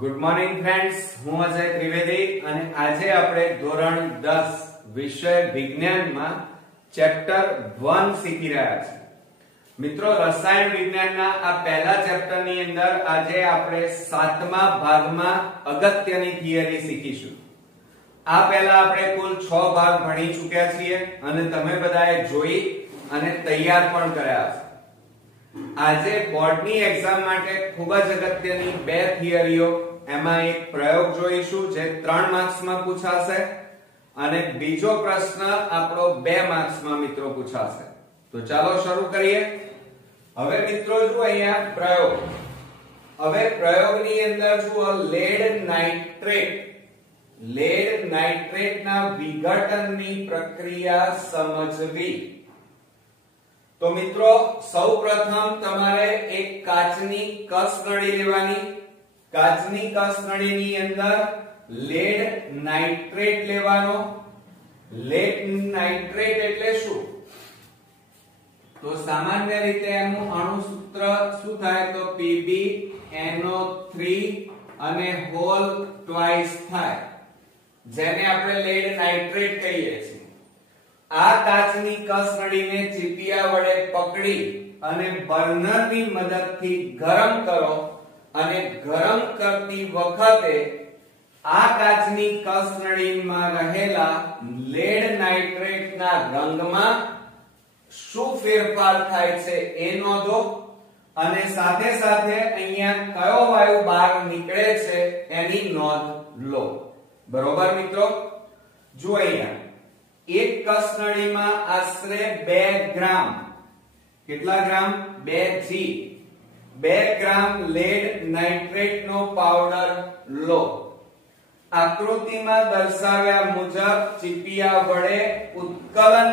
Good morning friends, હું અજય ત્રિવેદી અને આજે આપણે ધોરણ 10 વિષય વિજ્ઞાનમાં ચેપ્ટર 1 શીખી રહ્યા છીએ. મિત્રો, રસાયણ વિજ્ઞાનના આ પહેલા ચેપ્ટરની અંદર આજે આપણે 7મા ભાગમાં અગત્યની થિયરી શીખીશું. આ પહેલા આપણે કુલ 6 ભાગ ભણી ચૂક્યા છીએ અને તમે બધાએ જોઈ અને તૈયાર પણ કર્યા છે. આજે બોર્ડની એક્ઝામ માટે ખૂબ જ અગત્યની બે થિયરીઓ, એમાં એક પ્રયોગ જોઈશું જે 3 માર્ક્સમાં પૂછાશે અને બીજો પ્રશ્ન આપણો 2 માર્ક્સમાં મિત્રો પૂછાશે. તો ચાલો શરૂ કરીએ. હવે મિત્રો જુઓ અહીંયા પ્રયોગ. હવે પ્રયોગની અંદર જુઓ લેડ નાઇટ્રેટના વિઘટનની પ્રક્રિયા સમજવી. તો મિત્રો સૌપ્રથમ તમારે એક કાચની કસનળી લેવાની. કાચની કસનળીની અંદર લેડ નાઇટ્રેટ લેવાનો. લેડ નાઇટ્રેટ એટલે શું? તો સામાન્ય રીતે એનું અણુ સૂત્ર શું થાય? તો PbNO3 અને હોલ ટ્વાઇસ થાય, જેને આપણે લેડ નાઇટ્રેટ કહીએ છીએ. આ કાચની કસનળીને ચીપિયા વડે પકડી અને બર્નરની મદદથી ગરમ કરો અને ગરમ કરતી વખતે આ કાચની કસનળીમાં રહેલા લેડ નાઇટ્રેટના રંગમાં શું ફેરફાર થાય છે એ નોંધો અને સાથે સાથે અહીંયા કયો વાયુ બહાર નીકળે છે એની નોંધ લો. બરોબર મિત્રો? જુઓ અહીંયા એક કસનળીમાં આશરે 2 ગ્રામ, કેટલા ગ્રામ? 2G, 2 ગ્રામ લેડ નાઇટ્રેટનો પાવડર લો. આકૃતિમાં દર્શાવ્યા મુજબ ચીપિયા વડે ઉત્કલન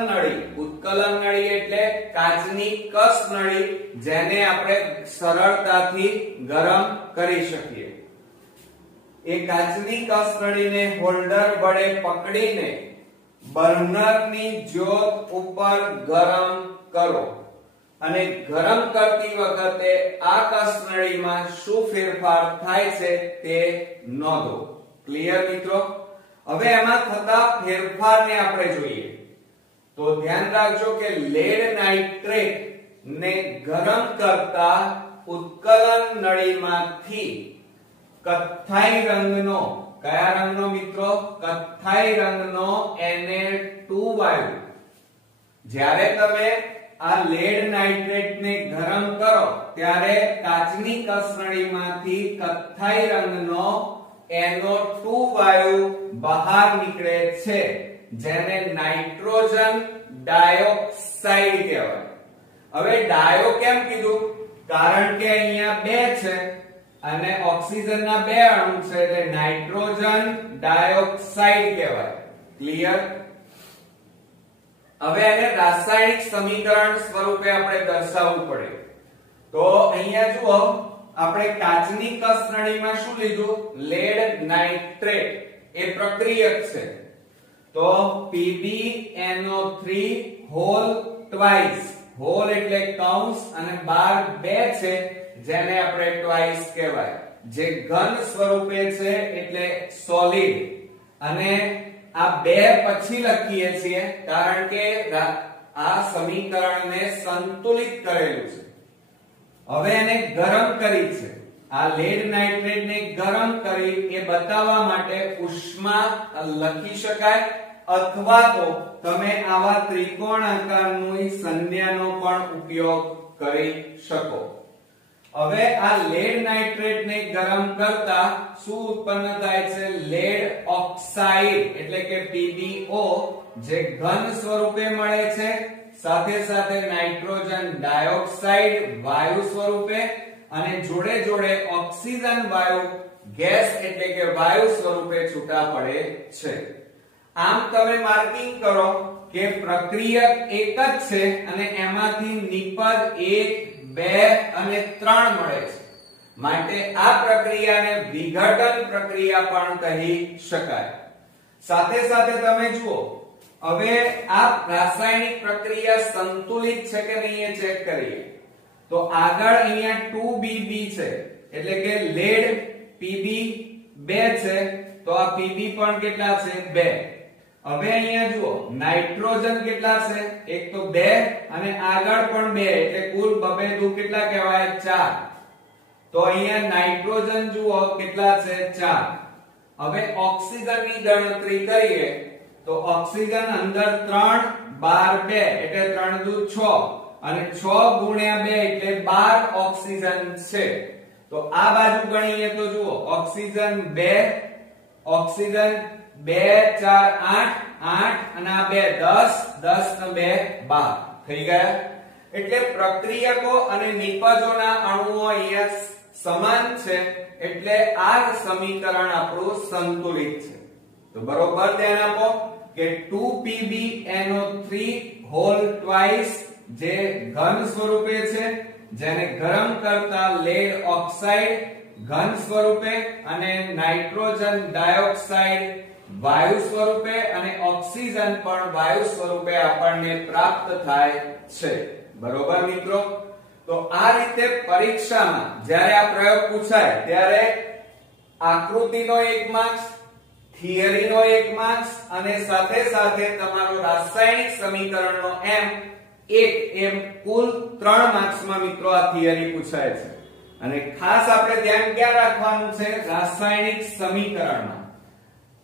નળી એટલે કાચની કસનળી, જેને આપણે સરળતાથી ગરમ કરી શકીએ. એ કાચની કસનળીને હોલ્ડર વડે પકડીને બર્નરની જ્યોત ઉપર ગરમ કરો અને ગરમ કરતી વખતે આ કસનળીમાં શું ફેરફાર થાય છે તે નોંધો. ક્લિયર મિત્રો? હવે એમાં થતા ફેરફારને આપણે જોઈએ. તો ધ્યાન રાખજો કે લેડ નાઇટ્રેટ ને ગરમ કરતા ઉત્કલન નળીમાંથી કથ્થાઈ રંગનો, કયા રંગનો મિત્રો? કથ્થાઈ રંગનો Na2 વાયુ. જ્યારે તમે આ લેડ નાઇટ્રેટને ગરમ કરો ત્યારે કાચની કસનળીમાંથી કથ્થાઈ રંગનો NO2 વાયુ બહાર નીકળે છે, જેને નાઇટ્રોજન ડાયોક્સાઇડ કહેવાય. હવે ડાયો કેમ કીધું? કારણ કે અહીંયા 2 છે અને ઓક્સિજનના 2 અણુ છે એટલે નાઇટ્રોજન ડાયોક્સાઇડ કહેવાય. ક્લિયર? હવે એને રાસાયણિક સમીકરણ સ્વરૂપે આપણે દર્શાવવું પડે. તો અહીંયા જુઓ, આપણે કાચની કસનળીમાં શું લીધું? લેડ નાઇટ્રેટ, એ પ્રક્રિયક છે. તો PbNO3 હોલ ટ્વાઇસ, હોલ એટલે કૌંસ અને બાર 2 છે, જેને આપણે ટ્વાઇસ કહેવાય, જે ઘન સ્વરૂપે છે એટલે સોલિડ. અને આ 2 પછી લખીએ છીએ કારણ કે આ સમીકરણને સંતુલિત કરેલું છે. હવે એને ગરમ કરી છે. આ લેડ નાઇટ્રેટને ગરમ કરી એ બતાવવા માટે ઉષ્મા લખી શકાય, અથવા તો તમે આવા ત્રિકોણ આકારની સંજ્ઞાનો પણ ઉપયોગ કરી શકો. હવે આ લેડ નાઇટ્રેટને ગરમ કરતા શું ઉત્પન્ન થાય છે? લેડ ઓક્સાઇડ એટલે કે PbO, જે ઘન સ્વરૂપે મળે છે, સાથે સાથે નાઇટ્રોજન ડાયોક્સાઇડ વાયુ સ્વરૂપે અને જોડે જોડે ઓક્સિજન વાયુ ગેસ એટલે કે વાયુ સ્વરૂપે છૂટા પડે છે. આમ તમે માર્કિંગ કરો કે પ્રક્રિયક એક જ છે અને એમાંથી નિપજ 1, 2 અને 3 મળે છે. માટે આ પ્રક્રિયાને વિઘટન પ્રક્રિયા પણ કહી શકાય. સાથે સાથે તમે જુઓ, હવે આ રાસાયણિક પ્રક્રિયા સંતુલિત છે કે નહીં એ ચેક કરીએ. તો આગળ અહીંયા 2Bb છે એટલે કે લેડ Pb 2 છે તો આ Pb પણ કેટલા છે 2. હવે અહીંયા જુઓ નાઇટ્રોજન કેટલા છે એક તો 2 અને આગળ પણ 2 એટલે કુલ 2 2 કેટલા કહેવાય 4. તો અહીંયા નાઇટ્રોજન જુઓ કેટલા છે 4. હવે ઓક્સિજનની ગણતરી કરીએ તો ઓક્સિજન અંદર 3 12 2 એટલે 3 દુ 6 અને 6 ગુણ્યા 2 એટલે 12 ઓક્સિજન છે. તો આ બાજુ ગણીએ તો જુઓ ઓક્સિજન 2 ઓક્સિજન 2 4 8 8 અને આ 2 10 10 ને 2 12 થઈ ગયા. એટલે પ્રક્રિયકો અને નિપજોના અણુઓ અહીંયા સમાન છે એટલે આ સમીકરણ આપણું સંતુલિત છે. તો બરોબર ધ્યાન આપો કે 2PbNO3 હોલ ટ્વાઇસ જે ઘન સ્વરૂપે છે જેને ગરમ કરતા લેડ ઓક્સાઇડ ઘન સ્વરૂપે અને નાઇટ્રોજન ડાયોક્સાઇડ વાયુ સ્વરૂપે અને ઓક્સિજન પણ વાયુ સ્વરૂપે આપણને પ્રાપ્ત થાય છે. બરોબર મિત્રો. તો આ રીતે પરીક્ષામાં જ્યારે આ પ્રયોગ પૂછાય ત્યારે આકૃતિનો 1 માર્ક્સ, થિયરીનો 1 માર્ક્સ અને સાથે સાથે તમારો રાસાયણિક સમીકરણનો એમ કુલ 3 માર્ક્સમાં મિત્રો આ થિયરી પૂછાય છે. અને ખાસ આપણે ધ્યાન ક્યાં રાખવાનું છે રાસાયણિક સમીકરણમાં.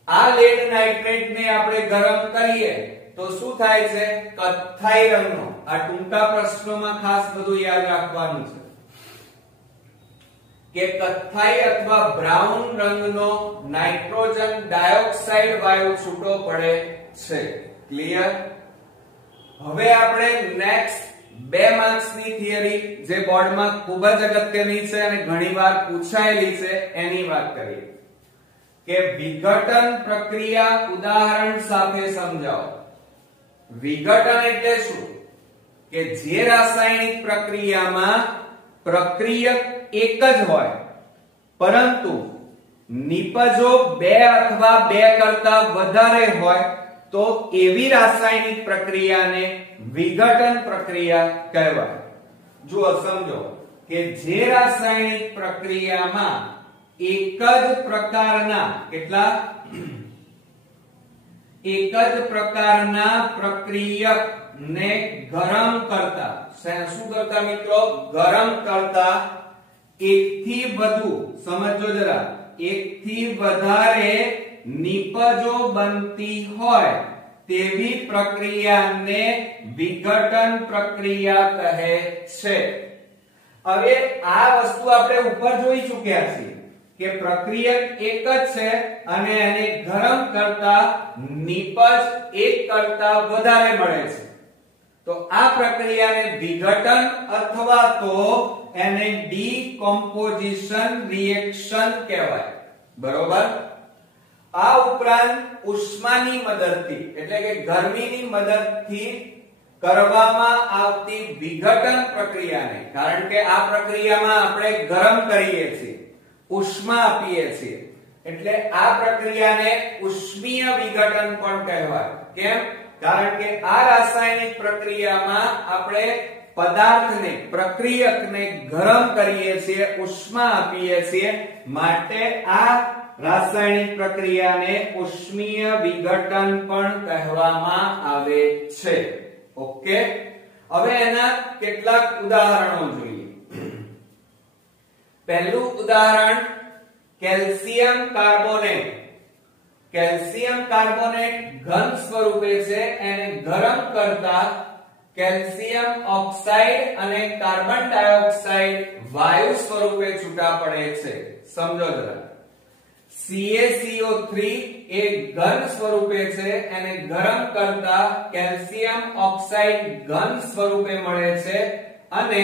આ લેડ નાઇટ્રેટ ને આપણે ગરમ કરીએ તો શું થાય છે કથ્થાઈ રંગનો. આ ટૂંકા પ્રશ્નોમાં ખાસ બધું યાદ રાખવાનું છે કે કથ્થાઈ અથવા બ્રાઉન રંગનો નાઇટ્રોજન ડાયોક્સાઇડ વાયુ છૂટો પડે છે. ક્લિયર. હવે આપણે નેક્સ્ટ 2 માર્ક્સની થિયરી જે બોર્ડમાં ખૂબ જ અગત્યની છે અને ઘણીવાર પૂછાયેલી છે એની વાત કરીએ કે વિઘટન પ્રક્રિયા ઉદાહરણ સાથે સમજાવો. વિઘટન એટલે શું કે જે રાસાયણિક પ્રક્રિયામાં પ્રક્રિયક એક જ હોય પરંતુ નિપજો 2 અથવા 2 કરતા વધારે હોય તો એવી રાસાયણિક પ્રક્રિયાને વિઘટન પ્રક્રિયા કહેવાય. જુઓ સમજો કે જે રાસાયણિક પ્રક્રિયામાં એક જ પ્રકારના પ્રક્રિયકને ગરમ કરતા શું કરતા મિત્રો ગરમ કરતા એકથી વધુ સમજો જરા એકથી વધારે નિપજો બનતી હોય તેવી પ્રક્રિયાને વિઘટન પ્રક્રિયા કહે છે. હવે આ વસ્તુ આપણે ઉપર જોઈ ચૂક્યા છીએ કે પ્રક્રિયક એક જ છે અને એને ગરમ કરતા નિપજ એક કરતા વધારે મળે છે. તો આ પ્રક્રિયાને વિઘટન અથવા તો એને ડીકોમ્પોઝિશન રિએક્શન કહેવાય. બરોબર. આ ઉપરાંત ઉષ્માની મદદથી એટલે કે ગરમીની મદદથી કરવામાં આવતી વિઘટન પ્રક્રિયાને કારણ કે આ પ્રક્રિયામાં આપણે ગરમ કરીએ છીએ ઉષ્મા આપીએ છીએ એટલે આ પ્રક્રિયાને ઉષ્મીય વિઘટન પણ કહેવાય. કેમ? કારણ કે આ રાસાયણિક પ્રક્રિયામાં આપણે પદાર્થને પ્રક્રિયકને ગરમ કરીએ છીએ ઉષ્મા આપીએ છીએ માટે આ રાસાયણિક પ્રક્રિયાને ઉષ્મીય વિઘટન પણ કહેવામાં આવે છે. ઓકે. હવે એના કેટલાક ઉદાહરણો જોઈએ. પહેલું ઉદાહરણ કેલ્શિયમ કાર્બોનેટ. કેલ્શિયમ કાર્બોનેટ ઘન સ્વરૂપે છે એને ગરમ કરતા કેલ્શિયમ ઓક્સાઇડ અને કાર્બન ડાયોક્સાઇડ વાયુ સ્વરૂપે છૂટા પડે છે. સમજો જરા. CaCO3 એ ઘન સ્વરૂપે છે એને ગરમ કરતા કેલ્શિયમ ઓક્સાઇડ ઘન સ્વરૂપે મળે છે અને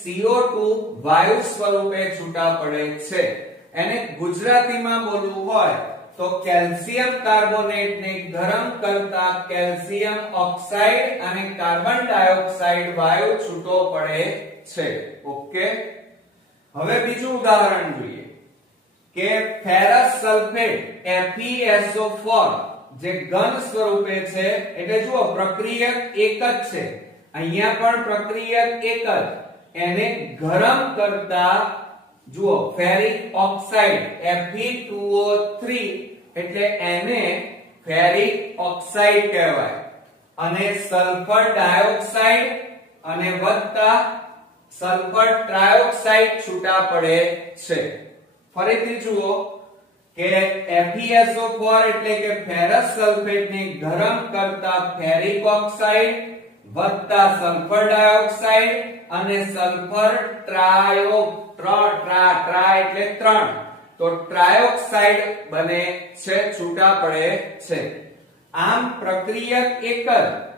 CO2 વાયુ સ્વરૂપે છૂટા પડે છે. એને ગુજરાતીમાં બોલવું હોય તો કેલ્શિયમ કાર્બોનેટ ને ગરમ કરતા કેલ્શિયમ ઓક્સાઇડ અને કાર્બન ડાયોક્સાઇડ વાયુ છૂટો પડે છે. ઓકે. હવે બીજું ઉદાહરણ જોઈએ કે ફેરસ સલ્ફેટ FeSO4 જે ઘન સ્વરૂપે છે એટલે જુઓ પ્રક્રિયક એક જ છે અહીંયા પણ પ્રક્રિયક એક જ એને ગરમ કરતા જુઓ ફેરિક ઓક્સાઇડ Fe2O3 એટલે એને ફેરિક ઓક્સાઇડ કહેવાય અને સલ્ફર ડાયોક્સાઇડ અને વત્તા સલ્ફર ટ્રાયોક્સાઇડ છૂટા પડે છે. ફરીથી જુઓ કે FeSO4 એટલે કે ફેરસ સલ્ફેટ ને ગરમ કરતા ફેરિક ઓક્સાઇડ વત્તા સલ્ફર ડાયોક્સાઇડ અને સલ્ફર ટ્રા એટલે 3 તો ટ્રાયોક્સાઇડ બને છે, છૂટા પડે છે. આમ પ્રક્રિયક એક જ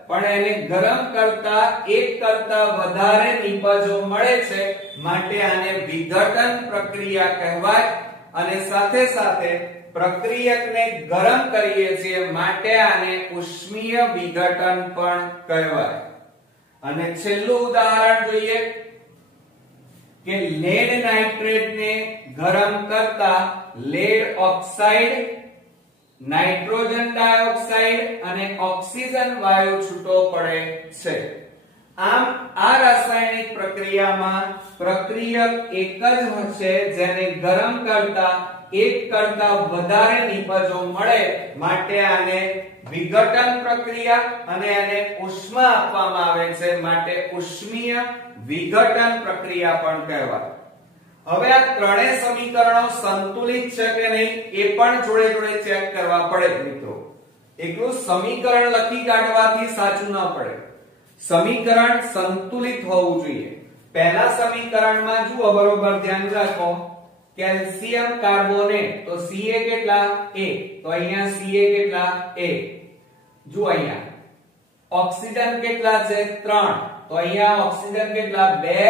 પણ એને ગરમ કરતા એક કરતા વધારે નિપજો મળે છે માટે આને વિઘટન પ્રક્રિયા કહેવાય અને સાથે સાથે પ્રક્રિયકને ગરમ કરીએ છીએ માટે આને ઉષ્મીય વિઘટન પણ કહેવાય. અને છેલ્લું ઉદાહરણ જોઈએ કે લેડ નાઇટ્રેટ ને ગરમ કરતા લેડ ઓક્સાઇડ નાઇટ્રોજન ડાયોક્સાઇડ અને ઓક્સિજન વાયુ છૂટો પડે છે. આમ આ રાસાયણિક પ્રક્રિયામાં પ્રક્રિયક એક જ હશે જેને ગરમ કરતા એક કરતા વધારે નિપજો મળે માટે આને વિઘટન પ્રક્રિયા અને આને ઉષ્મા આપવામાં આવે છે માટે ઉષ્મીય વિઘટન પ્રક્રિયા પણ કહેવાય. હવે આ ત્રણેય સમીકરણો સંતુલિત છે કે નહીં એ પણ જોડે જોડે ચેક કરવા પડે મિત્રો. એકલું સમીકરણ લખી કાઢવાથી સાચું ન પડે. સમીકરણ સંતુલિત હોવું જોઈએ. પહેલા સમીકરણમાં જુઓ બરોબર ધ્યાન રાખો કેલ્શિયમ કાર્બોનેટ તો Ca કેટલા a તો અહીંયા Ca કેટલા a. જુઓ અહીંયા ઓક્સિજન કેટલા છે 3 તો અહીંયા ઓક્સિજન કેટલા 2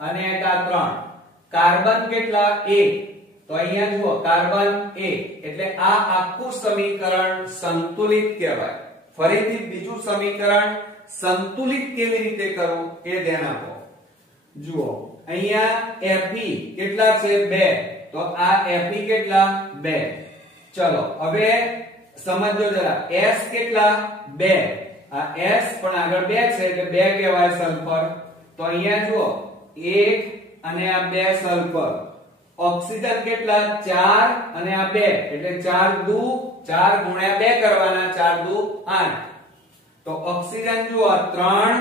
અને આ 3. કાર્બન કેટલા 1 તો અહીંયા જુઓ કાર્બન 1 એટલે આ આખું સમીકરણ સંતુલિત કહેવાય. ફરીથી બીજું સમીકરણ સંતુલિત કેવી રીતે કરવું એ ધ્યાન આપો. જુઓ અહીંયા Fe કેટલા છે 2 તો આ Fe કેટલા 2. ચલો હવે સમજો જરા S કેટલા 2 આ S પણ આગળ 2 છે એટલે 2 કહેવાય સલ્ફર. તો અહીંયા જુઓ 1 અને આ 2 સલ્ફર. ઓક્સિજન કેટલા 4 અને આ 2 એટલે 4 દુ 4 ગુણ્યા 2 કરવાના 4 દુ 8. તો ઓક્સિજન જુઓ 3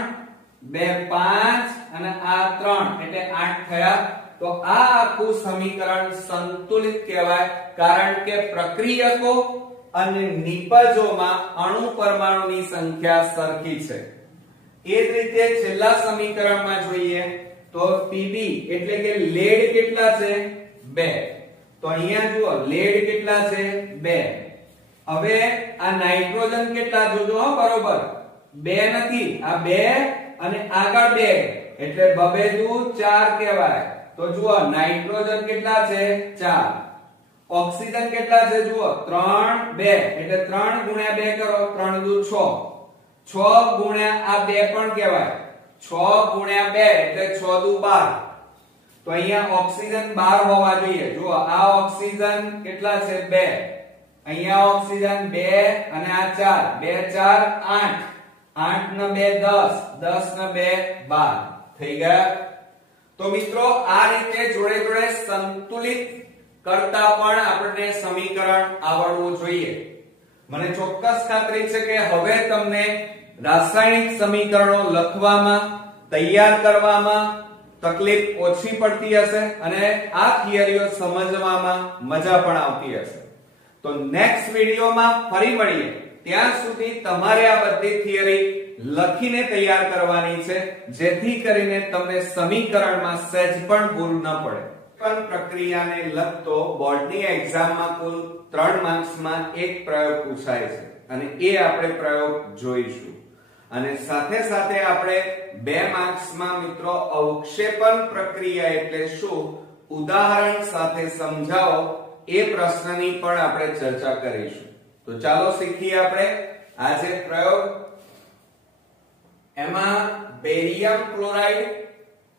2 5 અને આ 3 એટલે 8 થયા. તો આ આખું સમીકરણ સંતુલિત કહેવાય કારણ કે પ્રક્રિયકો અને નિપજોમાં અણુ પરમાણુની સંખ્યા સરખી છે. એ જ રીતે છેલ્લા સમીકરણમાં જોઈએ તો Pb એટલે કે લેડ કેટલા છે 2 તો અહીંયા જુઓ લેડ કેટલા છે 2. હવે આ નાઇટ્રોજન કેટલા જોજો હો બરોબર 2 નથી આ 2 અને આગળ 2 એટલે 2 દુ 4 કહેવાય. તો જુઓ નાઇટ્રોજન કેટલા છે 4. ઓક્સિજન કેટલા છે જુઓ 3 2 એટલે 3 ગુણ્યા 2 કરો 3 દુ 6 6 ગુણ્યા આ 2 પણ કહેવાય 6 ગુણ્યા 2 એટલે 6 દુ 12. તો અહીંયા ઓક્સિજન 12 હોવા જોઈએ. જુઓ આ ઓક્સિજન કેટલા છે 2 અહીંયા ઓક્સિજન 2 અને આ 4 2 4 8 8 ને 2 10 10 ને 2 12 થઈ ગયા. તો મિત્રો આ રીતે જોડે જોડે સંતુલિત કરતા પણ આપણને સમીકરણ આવડવું જોઈએ. મને ચોક્કસ ખાતરી છે કે હવે તમને રાસાયણિક સમીકરણો લખવામાં તૈયાર કરવામાં તકલીફ ઓછી પડતી હશે અને આ થિયરીઓ સમજવામાં મજા પણ આવતી હશે. તો નેક્સ્ટ વિડિયોમાં ફરી મળીએ. ત્યાં સુધી તમારે આ બધી થિયરી લખીને તૈયાર કરવાની છે જેથી કરીને તમને સમીકરણમાં સહેજ પણ ભૂલ ન પડે. પણ પ્રક્રિયાને લગતો બોર્ડની એક્ઝામમાં કુલ 3 માર્ક્સમાં એક પ્રયોગ પૂછાય છે અને એ આપણે પ્રયોગ જોઈશું. અને સાથે સાથે આપણે 2 માર્ક્સમાં મિત્રો અવક્ષેપણ પ્રક્રિયા એટલે શું ઉદાહરણ સાથે સમજાવો એ પ્રશ્નની પણ આપણે ચર્ચા કરીશું. તો ચાલો શીખીએ આપણે આજે પ્રયોગ. એમાં બેરિયમ ક્લોરાઇડ.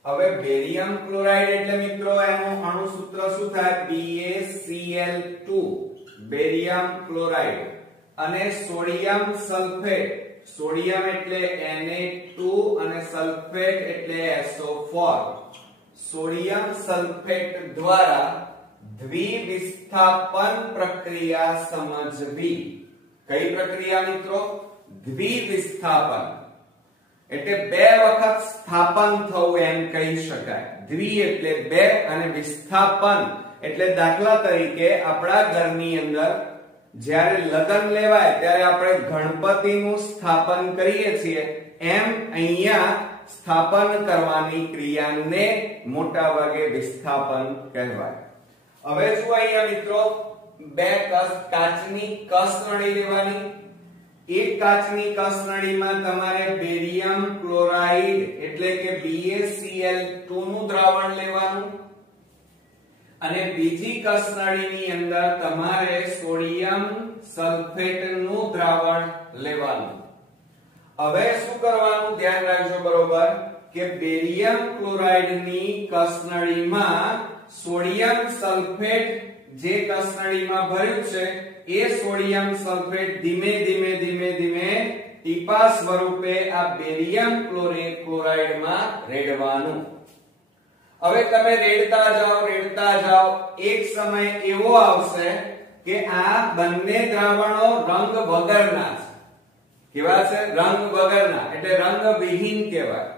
હવે બેરિયમ ક્લોરાઇડ એટલે મિત્રો એનું અણુ સૂત્ર શું થાય BaCl2 બેરિયમ ક્લોરાઇડ અને સોડિયમ સલ્ફેટ. સોડિયમ એટલે Na2 અને સલ્ફેટ એટલે SO4. સોડિયમ સલ્ફેટ દ્વારા દ્વિવિસ્થાપન પ્રક્રિયા સમજવી. કઈ પ્રક્રિયા મિત્રો? દ્વિવિસ્થાપન. એટલે બે વખત સ્થાપન થવું એમ કહી શકાય. દ્વિ એટલે બે અને વિસ્થાપન એટલે દાખલા તરીકે આપણા ઘરની અંદર જ્યારે લગ્ન લેવાય ત્યારે આપણે ગણપતિનું સ્થાપન કરીએ છીએ, એમ અહીંયા સ્થાપન કરવાની ક્રિયાને મોટા ભાગે વિસ્થાપન કહેવાય. હવે શું અહીંયા મિત્રો બે કાચની કસનળી લેવાની. એક કાચની કસનળીમાં તમારે બેરિયમ ક્લોરાઇડ એટલે કે BaCl2 નું દ્રાવણ લેવાનું અને બીજી કસનળીની અંદર તમારે સોડિયમ સલ્ફેટ નું દ્રાવણ લેવાનું. હવે શું કરવાનું ધ્યાન રાખજો બરોબર કે બેરિયમ ક્લોરાઇડ ની કસનળીમાં સોડિયમ સલ્ફેટ જે કસનળીમાં ભર્યું છે એ સોડિયમ સલ્ફેટ ધીમે ધીમે ધીમે ધીમે ટીપા સ્વરૂપે આ બેરિયમ ક્લોરાઇડ માં રેડવાનું. હવે તમે રેડતા જાઓ એક સમય એવો આવશે કે આ બંને દ્રાવણો રંગ વગરના છે. કેવા છે? રંગ વગરના એટલે રંગવિહીન કહેવાય.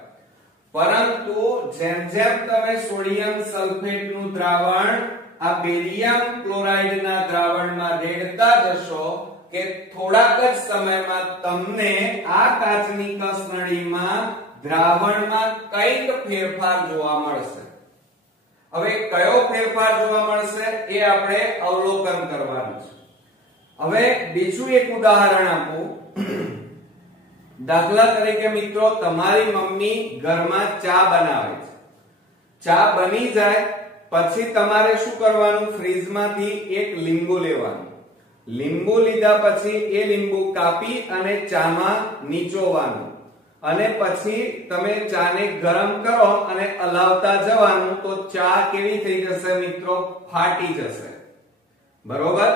પરંતુ જેમ જેમ તમે સોડિયમ સલ્ફેટ નું દ્રાવણ આ બેરિયમ ક્લોરાઇડ ના દ્રાવણમાં રેડતા જશો કે થોડાક જ સમયમાં તમને આ કાચની કસનળીમાં દ્રાવણમાં કંઈક ફેરફાર જોવા મળશે. હવે કયો ફેરફાર જોવા મળશે એ આપણે અવલોકન કરવાનું છે. હવે બીજું એક ઉદાહરણ આપું. દાખલા તરીકે મિત્રો તમારી મમ્મી ઘરમાં ચા બનાવે છે. ચા બની જાય પછી તમારે શું કરવાનું? ફ્રીજમાંથી એક લીંબુ લેવાનું. લીંબુ લીધા પછી એ લીંબુ કાપી અને ચામાં નીચોવાનું અને પછી તમે ચાને ગરમ કરો અને હલાવતા જવાનું તો ચા કેવી થઈ જશે મિત્રો? ફાટી જશે. બરોબર?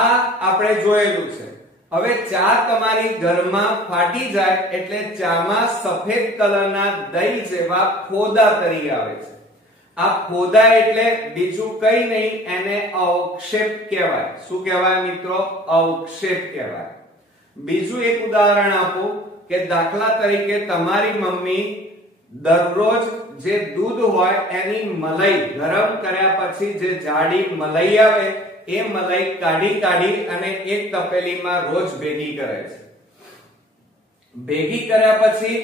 આ આપણે જોયેલું છે. હવે ચા તમારી ઘરમાં ફાટી જાય એટલે ચામાં સફેદ કલરના દહીં જેવા ફોદા તરી આવે છે. આ ફોદા એટલે બીજું કઈ નહીં, એને અવક્ષેપ કહેવાય. શું કહેવાય મિત્રો? અવક્ષેપ કહેવાય. બીજું એક ઉદાહરણ આપું કે દાખલા તરીકે તમારી મમ્મી દરરોજ જે દૂધ હોય એની મલાઈ ગરમ કર્યા પછી જે જાડી મલાઈ આવે એ મલાઈ કાઢી અને એક તપેલીમાં રોજ ભેગી કરે છે. ભેગી કર્યા પછી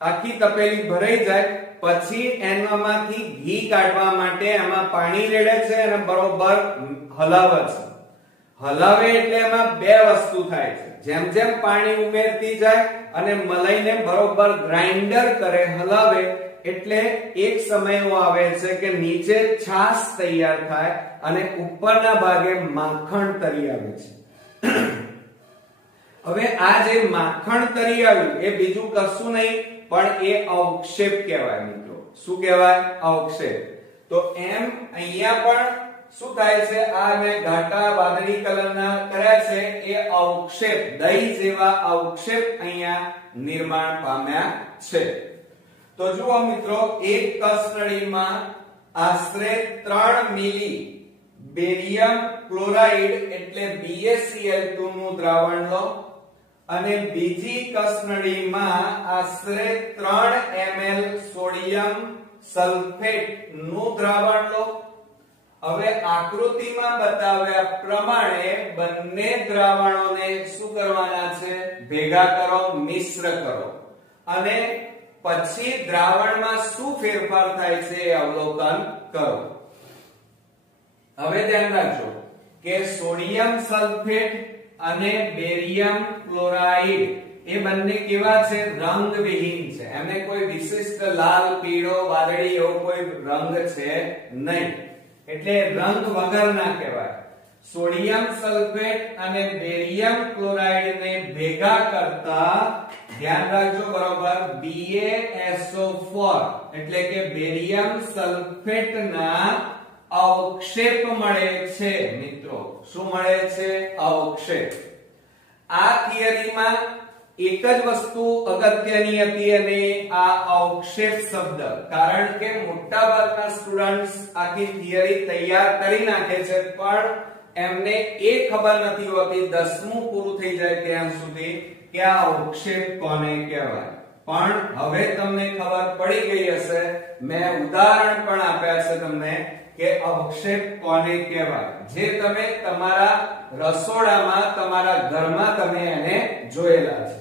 આખી તપેલી ભરાઈ જાય પછી એનામાંથી ઘી કાઢવા માટે એમાં પાણી રેડે છે અને બરોબર હલાવે છે. હલાવે એટલે એમાં બે વસ્તુ થાય છે. જેમ જેમ પાણી ઉમેરતી જાય અને મલાઈને બરોબર ગ્રાઇન્ડર કરે, હલાવે એટલે એક સમય એવો આવે છે કે નીચે છાશ તૈયાર થાય અને ઉપરના ભાગે માખણ તરી આવે છે. હવે આ જે માખણ તરી આવ્યું એ બીજું કશું નહીં પણ એ અવક્ષેપ કહેવાય મિત્રો. શું કહેવાય? અવક્ષેપ. તો એમ અહીંયા પણ શું થાય છે? આ મેં ઘાટા વાદળી કલરના કર્યા છે એ અવક્ષેપ, દહીં જેવા અવક્ષેપ અહીંયા નિર્માણ પામ્યા છે. તો જુઓ મિત્રો, એક કસનળીમાં આશરે 3 મિલી બેરિયમ ક્લોરાઇડ એટલે BaCl2 નું દ્રાવણ લો અને બીજી કસનળીમાં આશરે 3 ml સોડિયમ સલ્ફેટ નું દ્રાવણ લો. હવે આકૃતિમાં બતાવ્યા પ્રમાણે બંને દ્રાવણોને શું કરવાના છે? ભેગા કરો, મિશ્ર કરો અને પછી દ્રાવણમાં શું ફેરફાર થાય છે એ અવલોકન કરો. હવે ધ્યાન રાખજો કે સોડિયમ સલ્ફેટ અને બેરિયમ ક્લોરાઇડ એ બંને કેવા છે? રંગવિહીન છે. એમને કોઈ વિશિષ્ટ લાલ, પીળો, વાદળી એવો કોઈ રંગ છે નહીં, એટલે રંગ વગરના કહેવાય. સોડિયમ સલ્ફેટ અને બેરિયમ ક્લોરાઇડ ને ભેગા કરતા ધ્યાન રાખજો બરોબર BaSO4 એટલે કે બેરિયમ સલ્ફેટ ના અવક્ષેપ મળે છે મિત્રો. શું મળે છે? અવક્ષેપ. આ થિયરીમાં એક જ વસ્તુ અગત્યની હતી અને આ અવક્ષેપ શબ્દ, કારણ કે મોટા ભાગના સ્ટુડન્ટ્સ આખી થિયરી તૈયાર કરી નાખે છે પણ એમને એ ખબર નથી હોતી 10મું પૂરું થઈ જાય ત્યાં સુધી કે આ અવક્ષેપ કોને કહેવાય. પણ હવે તમને ખબર પડી ગઈ હશે, મેં ઉદાહરણ પણ આપ્યા છે તમને કે અવક્ષેપ કોને કહેવાય, જે તમે તમારા રસોડામાં તમારા ઘરમાં તમે એને જોયેલા છે.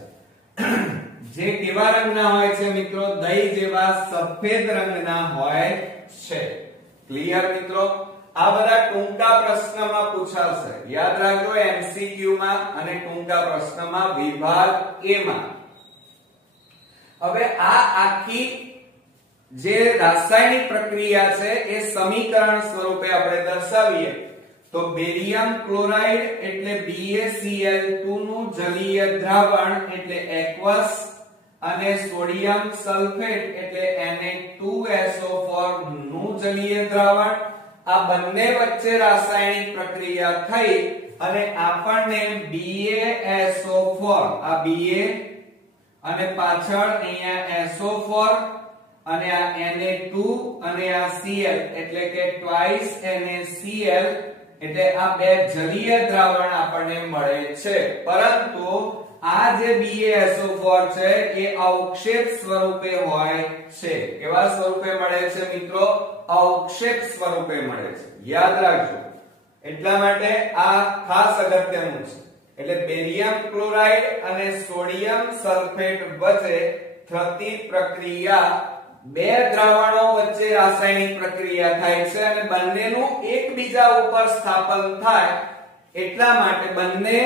જે કેવા રંગના હોય છે મિત્રો? દહીં જેવા સફેદ રંગના હોય છે. ક્લિયર મિત્રો? આ બધા ટૂંકા પ્રશ્નમાં પૂછાશે, યાદ રાખજો, એમસીક્યુ માં અને ટૂંકા પ્રશ્નમાં વિભાગ એ માં. હવે આ આખી જે રાસાયણિક પ્રક્રિયા છે એ સમીકરણ સ્વરૂપે આપણે દર્શાવીએ તો બેરિયમ ક્લોરાઇડ એટલે BaCl2 નું જલીય દ્રાવણ એટલે એક્વસ અને સોડિયમ સલ્ફેટ એટલે Na2SO4 નું જલીય દ્રાવણ. આ બંને વચ્ચે રાસાયણિક પ્રક્રિયા થઈ અને આપણને BaSO4, આ Ba અને પાછળ અહીંયા SO4 અને આ Na2 અને આ Cl એટલે કે ટ્વાઇસ NaCl એટલે આ બે જલીય દ્રાવણ આપણને મળે છે. પરંતુ આ જે BaSO4 છે એ અવક્ષેપ સ્વરૂપે હોય છે. કેવા સ્વરૂપે મળે છે મિત્રો? અવક્ષેપ સ્વરૂપે મળે છે, યાદ રાખજો. એટલા માટે આ ખાસ અગત્યનું છે. એટલે બેરિયમ ક્લોરાઇડ અને સોડિયમ સલ્ફેટ વચ્ચે થતી પ્રક્રિયા, બે દ્રાવણો વચ્ચે રાસાયણિક પ્રક્રિયા થાય છે અને બંનેનું એકબીજા ઉપર સ્થાપન થાય એટલા માટે બંને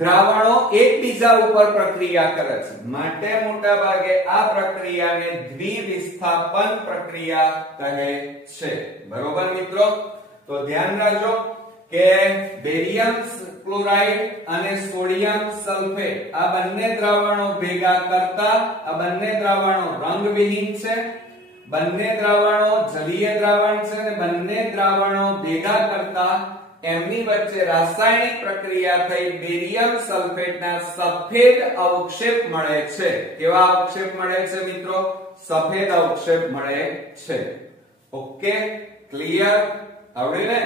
દ્રાવણો એકબીજા ઉપર પ્રક્રિયા કરે છે. માટે મોટા ભાગે આ પ્રક્રિયાને દ્વિવિસ્થાપન પ્રક્રિયા કહે છે. બરોબર મિત્રો? તો ધ્યાન રાખજો કે બેરિયમ ક્લોરાઇડ અને સોડિયમ સલ્ફેટ આ બંને દ્રાવણો ભેગા કરતા આ બંને દ્રાવણો રંગવિહીન છે, બંને દ્રાવણો જલીય દ્રાવણ છે અને બંને દ્રાવણો ભેગા કરતા એમની વચ્ચે રાસાયણિક પ્રક્રિયા થઈ બેરિયમ સલ્ફેટના સફેદ અવક્ષેપ મળે છે. કેવા અવક્ષેપ મળે છે મિત્રો? સફેદ અવક્ષેપ મળે છે. Okay, clear? આવડ્યું ને?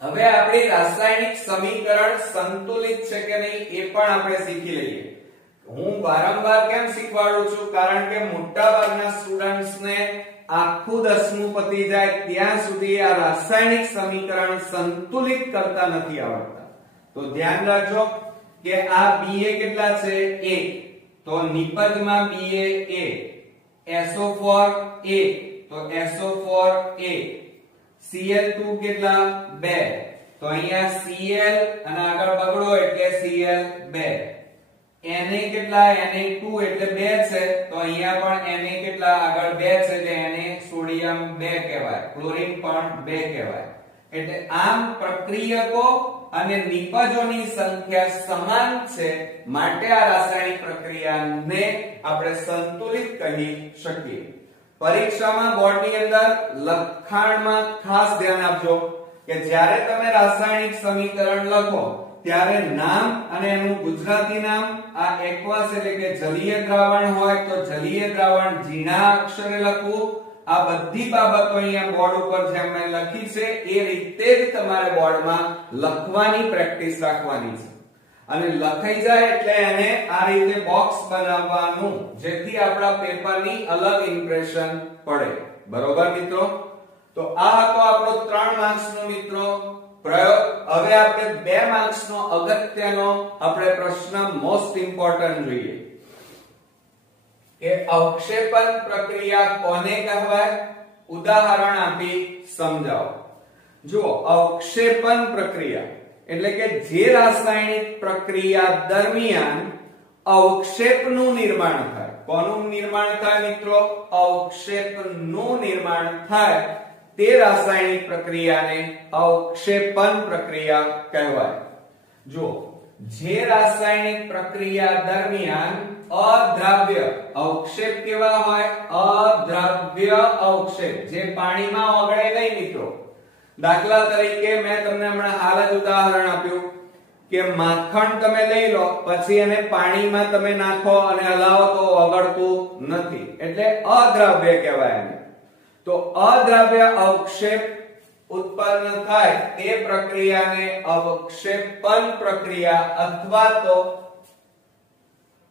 હવે આપણી રાસાયણિક સમીકરણ સંતુલિત છે કે નહીં એ પણ આપણે શીખી લઈએ. હું વારંવાર કેમ શીખવાડું છું? કારણ કે મોટા ભાગના સ્ટુડન્ટ્સને આખું 10મું પતી જાય ત્યાં સુધી આ રાસાયણિક સમીકરણ સંતુલિત કરતા નથી આવડતા. તો ધ્યાન રાખજો કે આ Ba કેટલા છે? 1. તો નિપજમાં Ba A, SO4 A, તો SO4 A. Cl2 કેટલા? 2. તો અહીંયા Cl અને આગળ બગડો એટલે Cl2. Na કેટલા? Na2 એટલે 2 છે, તો અહીંયા પણ Na કેટલા? આગળ 2 છે એટલે Na સોડિયમ 2 કહેવાય, ક્લોરીન પણ 2 કહેવાય. એટલે આમ પ્રક્રિયકો અને નિપજોની સંખ્યા સમાન છે, માટે આ રાસાયણિક પ્રક્રિયાને આપણે સંતુલિત કહી શકીએ. પરીક્ષામાં બોર્ડની અંદર લખાણમાં ખાસ ધ્યાન આપજો કે જ્યારે તમે રાસાયણિક સમીકરણ લખો ત્યારે નામ અને એનું ગુજરાતી નામ, આ એક્વસ એટલે કે જલીય દ્રાવણ હોય તો જલીય દ્રાવણ ઝીણા અક્ષરે લખવું. આ બધી બાબતો અહીંયા બોર્ડ ઉપર જેમ મેં લખી છે એ રીતે જ તમારે બોર્ડમાં લખવાની પ્રેક્ટિસ રાખવાની છે. અને લખાઈ જાય એટલે એને આ રીતે બોક્સ બનાવવાનું, જેથી આપણા પેપરની અલગ ઇમ્પ્રેશન પડે. બરોબર મિત્રો? તો આ હતો આપણો 3 માર્ક્સનો મિત્રો પ્રયોગ. હવે આપણે 2 માર્ક્સનો અગત્યનો આપણે પ્રશ્ન મોસ્ટ ઇમ્પોર્ટન્ટ જોઈએ કે અવક્ષેપન પ્રક્રિયા કોને કહેવાય? ઉદાહરણ આપી સમજાવો. જુઓ, અવક્ષેપન પ્રક્રિયા એટલે કે જે રાસાયણિક પ્રક્રિયા દરમિયાન અવક્ષેપનું નિર્માણ થાય. કોનું નિર્માણ થાય મિત્રો? અવક્ષેપનું નિર્માણ થાય તે રાસાયણિક પ્રક્રિયાને અવક્ષેપન પ્રક્રિયા કહેવાય. જો જે રાસાયણિક પ્રક્રિયા દરમિયાન અદ્રાવ્ય અવક્ષેપ કેવા હોય? અદ્રાવ્ય અવક્ષેપ, જે પાણીમાં ઓગળે નહીં મિત્રો. દાખલા તરીકે મેં તમને હમણાં હાલ જ ઉદાહરણ આપ્યું કે માખણ તમે લઈ લો પછી એને પાણીમાં તમે નાખો અને હલાવો તો ઓગળતું નથી, એટલે અદ્રાવ્ય કહેવાય એને. તો અદ્રાવ્ય અવક્ષેપ ઉત્પન્ન થાય તે પ્રક્રિયાને અવક્ષેપન પ્રક્રિયા અથવા તો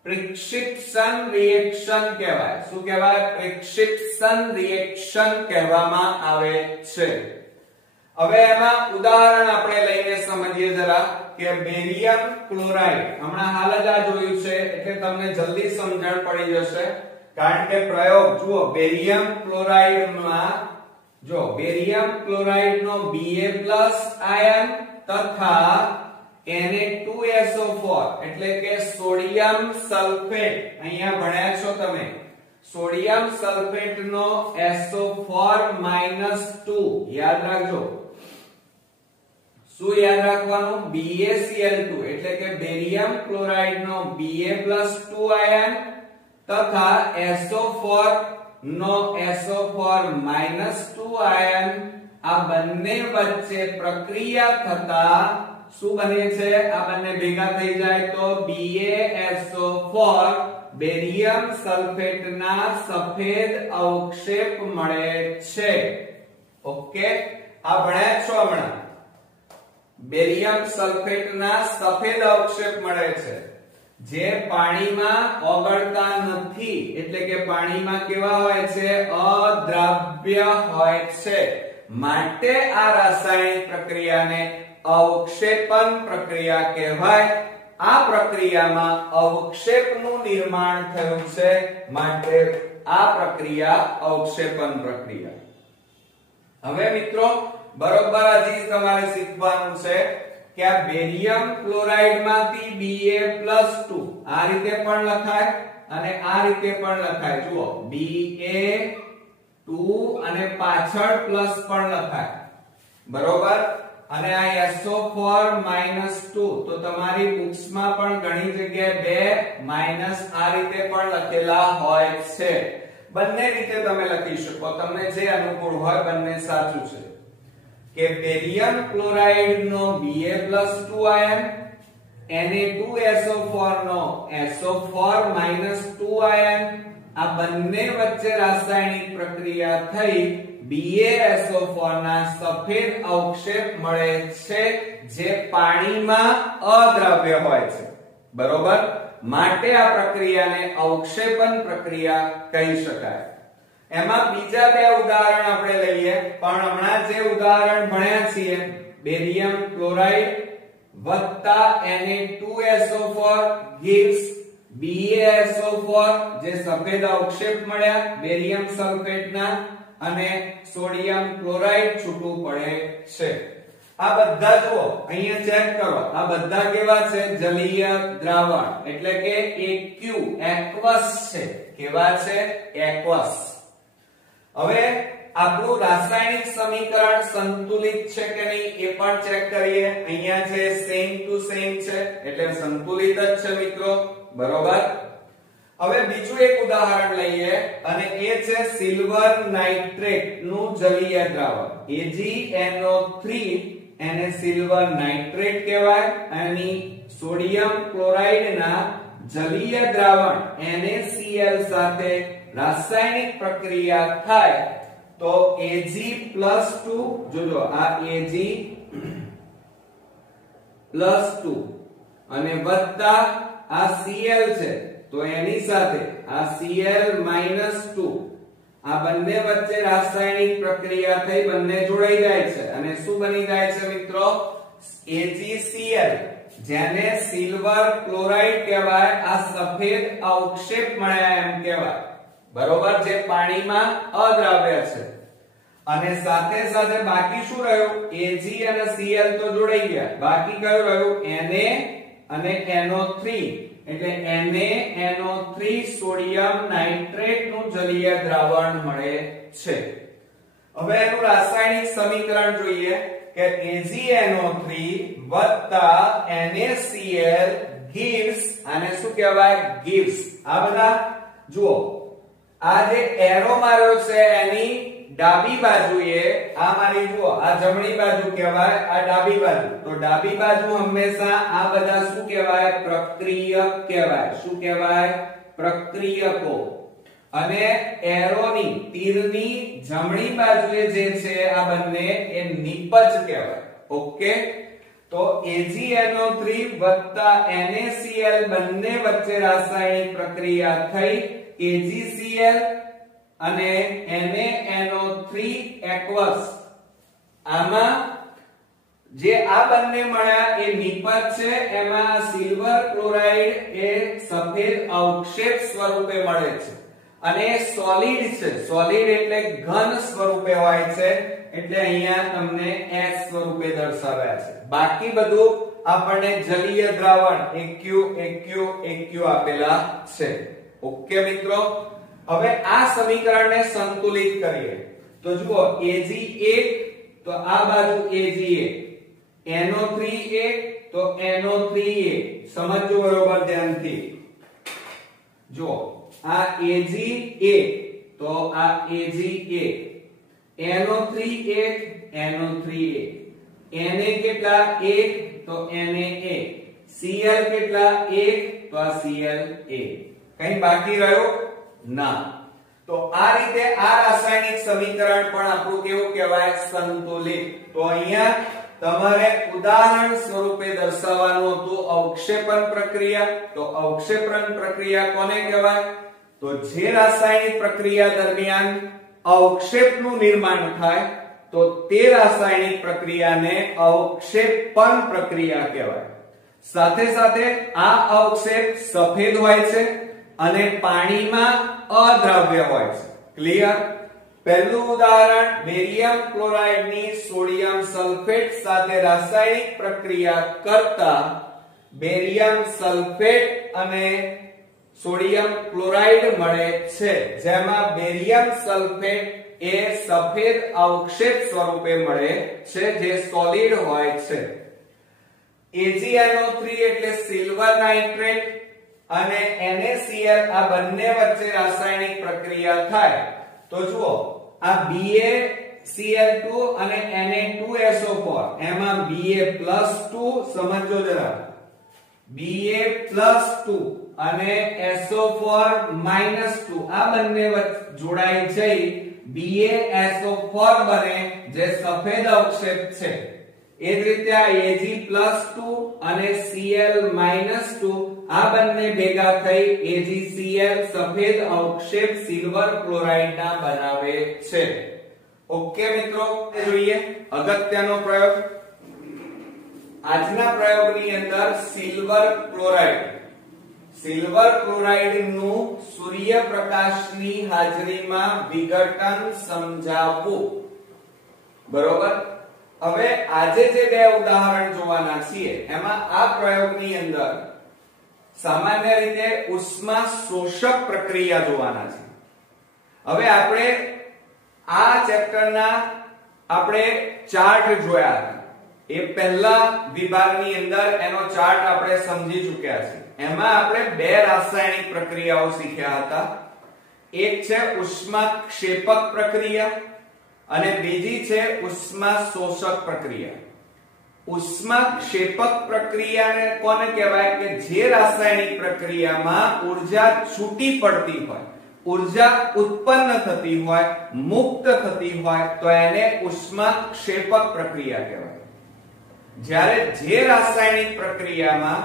પ્રિક્ષિપ્શન રિએક્શન કહેવાય. શું કહેવાય? પ્રિક્ષિપ્શન રિએક્શન કહેવામાં આવે છે. હવે એમાં ઉદાહરણ આપણે લઈને સમજીએ જરા કે બેરિયમ ક્લોરાઇડ. હમણાં હાલ જ આ જોયું છે એટલે તમને જલ્દી સમજણ પડી જશે, કારણ કે પ્રયોગ જુઓ. બેરિયમ ક્લોરાઇડમાં જો બેરિયમ ક્લોરાઇડ નો Ba+ આયન તથા Na2SO4 એટલે કે સોડિયમ સલ્ફેટ, અહીંયા ભણ્યા છો તમે, સોડિયમ સલ્ફેટ નો SO4-2 યાદ રાખજો. શું યાદ રાખવાનું? BaCl2 એટલે કે બેરિયમ ક્લોરાઇડ નો Ba+2 આયન તથા SO4 નો SO4-2 આયન, આ બંને વચ્ચે પ્રક્રિયા થતા શું બને છે? આ બંને ભેગા થઈ જાય તો BaSO4 બેરિયમ સલ્ફેટના સફેદ અવક્ષેપ મળે છે. ઓકે, આ ભણ્યા છો હમણાં. બેરિયમ સલ્ફેટના સફેદ અવક્ષેપ મળે છે જે પાણીમાં ઓગળતા નથી, એટલે કે પાણીમાં કેવા હોય છે? અદ્રાવ્ય હોય છે. માટે આ રાસાયણિક પ્રક્રિયાને અવક્ષેપન પ્રક્રિયા કહેવાય. આ પ્રક્રિયામાં અવક્ષેપનું નિર્માણ થયું છે, માટે આ પ્રક્રિયા અવક્ષેપન પ્રક્રિયા. હવે મિત્રો બરોબર હજી તમારે શીખવાનું છે કે આ બેરિયમ ક્લોરાઇડ માંથી Ba+2 આ રીતે પણ લખાય અને આ રીતે પણ લખાય. જુઓ, Ba2 અને પાછળ પ્લસ પણ લખાય, બરોબર. અને આ SO4-2 તો તમારી બુક્સમાં પણ ઘણી જગ્યાએ 2 માઈનસ આ રીતે પણ લખેલા હોય છે. બંને રીતે તમે લખી શકો, તમને જે અનુકૂળ હોય, બંને સાચું છે. કે બેરિયમ ક્લોરાઇડ નો Ba+2 આયન, Na2SO4 નો SO4-2 આયન, આ બંને વચ્ચે રાસાયણિક પ્રક્રિયા થઈ BaSO4 ના સફેદ અવક્ષેપ મળે છે જે પાણીમાં અદ્રાવ્ય હોય છે, બરોબર. માટે આ પ્રક્રિયાને અવક્ષેપન પ્રક્રિયા કહી શકાય. એમાં બીજા બે ઉદાહરણ આપણે લઈએ, પણ હમણાં જે ઉદાહરણ ભણ્યા છીએ બેરિયમ ક્લોરાઇડ વત્તા Na2SO4 gives BaSO4 જે સફેદ અવક્ષેપ મળ્યા બેરિયમ સલ્ફેટના, અને સોડિયમ ક્લોરાઇડ છૂટું પડે છે. આ બધા જુઓ, અહીંયા ચેક કરો, આ બધા કેવા છે? જલીય દ્રાવણ, એટલે કે એક્વસ છે. કેવા છે? એક્વસ. હવે આપણું રાસાયણિક સમીકરણ સંતુલિત છે કે નહીં એ પણ ચેક કરીએ. અહીંયા છે સેમ ટુ સેમ છે એટલે સંતુલિત જ છે મિત્રો, બરોબર. હવે બીજું એક ઉદાહરણ લઈએ અને એ છે સિલ્વર નાઇટ્રેટ નું જલીય દ્રાવણ AgNO3, એને સિલ્વર નાઇટ્રેટ કહેવાય. અને સોડિયમ ક્લોરાઇડ ના જલીય દ્રાવણ NaCl સાથે રાસાયણિક પ્રક્રિયા થાય તો Ag+2, જોજો આ Ag+2 અને વત્તા આ Cl છે તો એની સાથે આ Cl-2, આ બંને વચ્ચે રાસાયણિક પ્રક્રિયા થઈ બંને જોડાઈ જાય છે અને શું બની જાય છે મિત્રો? AgCl, જેને સિલ્વર ક્લોરાઇડ કહેવાય. આ સફેદ અવક્ષેપ મળ્યા એમ કહેવાય, બરોબર, જે પાણીમાં અદ્રાવ્ય છે. અને સાથે સાથે બાકી શું રહ્યું? Ag અને Cl તો જોડાઈ ગયા, બાકી કયું રહ્યું? Na અને NO3, એટલે NaNO3 સોડિયમ નાઇટ્રેટ નું જલીય દ્રાવણ મળે છે. હવે એનું રાસાયણિક સમીકરણ જોઈએ કે AgNO3 વત્તા NaCl gives, આને શું કહેવાય? gives. આ બધા જુઓ, આ જે એરો માર્યો છે એની ડાબી બાજુએ આ મારી જુઓ આ જમણી બાજુ કહેવાય, આ ડાબી બાજુ. તો ડાબી બાજુ હંમેશા આ બધા શું કહેવાય? પ્રક્રિયક કહેવાય. શું કહેવાય? પ્રક્રિયકો. અને એરોની તીરની જમણી બાજુએ જે છે આ બંને એ નિપજ કહેવાય. ઓકે, તો AgNO3 વત્તા NaCl બંને વચ્ચે રાસાયણિક પ્રક્રિયા થઈ AgCl અને NaNO3 aqueous. આમાં જે આ બંને મળ્યા એ નિપજ છે, એમાં સિલ્વર ક્લોરાઇડ એ સફેદ અવક્ષેપ સ્વરૂપે મળે છે અને સોલિડ છે. સોલિડ એટલે ઘન સ્વરૂપે હોય છે, એટલે અહીંયા તમને S સ્વરૂપે દર્શાવ્યા છે. બાકી બધું આપણને જલીય દ્રાવણ AQ આપેલા છે. ઓકે મિત્રો, હવે આ સમીકરણને સંતુલિત કરીએ તો જુઓ Ag1 તો આ બાજુ Ag1, NO3 તો NO3 સમજો બરોબર ધ્યાનથી. જો આ Ag1 તો આ Ag1, NO3 NO3, Na કેટલા 1 તો Na, Cl કેટલા 1 તો આ Cl. કઈ બાકી રહ્યો ના. તો આ રીતે આ રાસાયણિક સમીકરણ પણ આપણું કેવું કહેવાય? સંતુલિત. તો અહીંયા તમારે ઉદાહરણ સ્વરૂપે દર્શાવવાનું હતું અવક્ષેપણ પ્રક્રિયા. તો અવક્ષેપણ પ્રક્રિયા કોને કહેવાય? તો જે રાસાયણિક પ્રક્રિયા દરમિયાન અવક્ષેપનું નિર્માણ થાય તો તે રાસાયણિક પ્રક્રિયાને અવક્ષેપણ પ્રક્રિયા કહેવાય. સાથે સાથે આ અવક્ષેપ સફેદ હોય છે અને પાણીમાં અદ્રાવ્ય હોય છે. ક્લિયર? પહેલું ઉદાહરણ બેરિયમ ક્લોરાઇડ ની સોડિયમ સલ્ફેટ સાથે રાસાયણિક પ્રક્રિયા કરતા બેરિયમ સલ્ફેટ અને સોડિયમ ક્લોરાઇડ મળે છે, જેમાં બેરિયમ સલ્ફેટ એ સફેદ અવક્ષેપ સ્વરૂપે મળે છે જે સોલિડ હોય છે. AgNO3 એટલે સિલ્વર નાઇટ્રેટ અને NaCl આ બંને વચ્ચે રાસાયણિક પ્રક્રિયા થાય તો જુઓ આ BaCl2 અને Na2SO4 એમાં Ba+2 સમજો જરા, Ba+2 અને SO4-2 આ બંને વચ્ચે જોડાઈ જઈ BaSO4 બને જે સફેદ અવક્ષેપ છે. એ જ રીતે આ Ag+2 અને Cl-2 આ બંને ભેગા થઈ AgCl સફેદ અવક્ષેપ સિલ્વર ક્લોરાઇડ ના બનાવે છે. ઓકે મિત્રો, જોઈએ અગત્યનો પ્રયોગ. આજના પ્રયોગની અંદર સિલ્વર ક્લોરાઇડ નું સૂર્યપ્રકાશની હાજરીમાં વિઘટન સમજાવવું. બરોબર. હવે આજે જે બે ઉદાહરણ જોવાના છીએ એમાં આ પ્રયોગની અંદર સામાન્ય રીતે ઉષ્મા શોષક પ્રક્રિયા જોવાના છે. હવે આપણે આ ચેપ્ટરના આપણે ચાર્ટ જોયા હતા. એ પહેલા વિભાગની અંદર એનો ચાર્ટ આપણે સમજી ચૂક્યા છીએ. એમાં આપણે બે રાસાયણિક પ્રક્રિયાઓ શીખ્યા હતા. એક છે ઉષ્માક્ષેપક પ્રક્રિયા અને બીજી છે ઉષ્મા શોષક પ્રક્રિયા. ઉષ્માક્ષેપક પ્રક્રિયાને કોને કહેવાય? કે જે રાસાયણિક પ્રક્રિયામાં ઊર્જા છૂટી પડતી હોય, ઊર્જા ઉત્પન્ન થતી હોય, મુક્ત થતી હોય તો એને ઉષ્માક્ષેપક પ્રક્રિયા કહેવાય. જ્યારે જે રાસાયણિક પ્રક્રિયામાં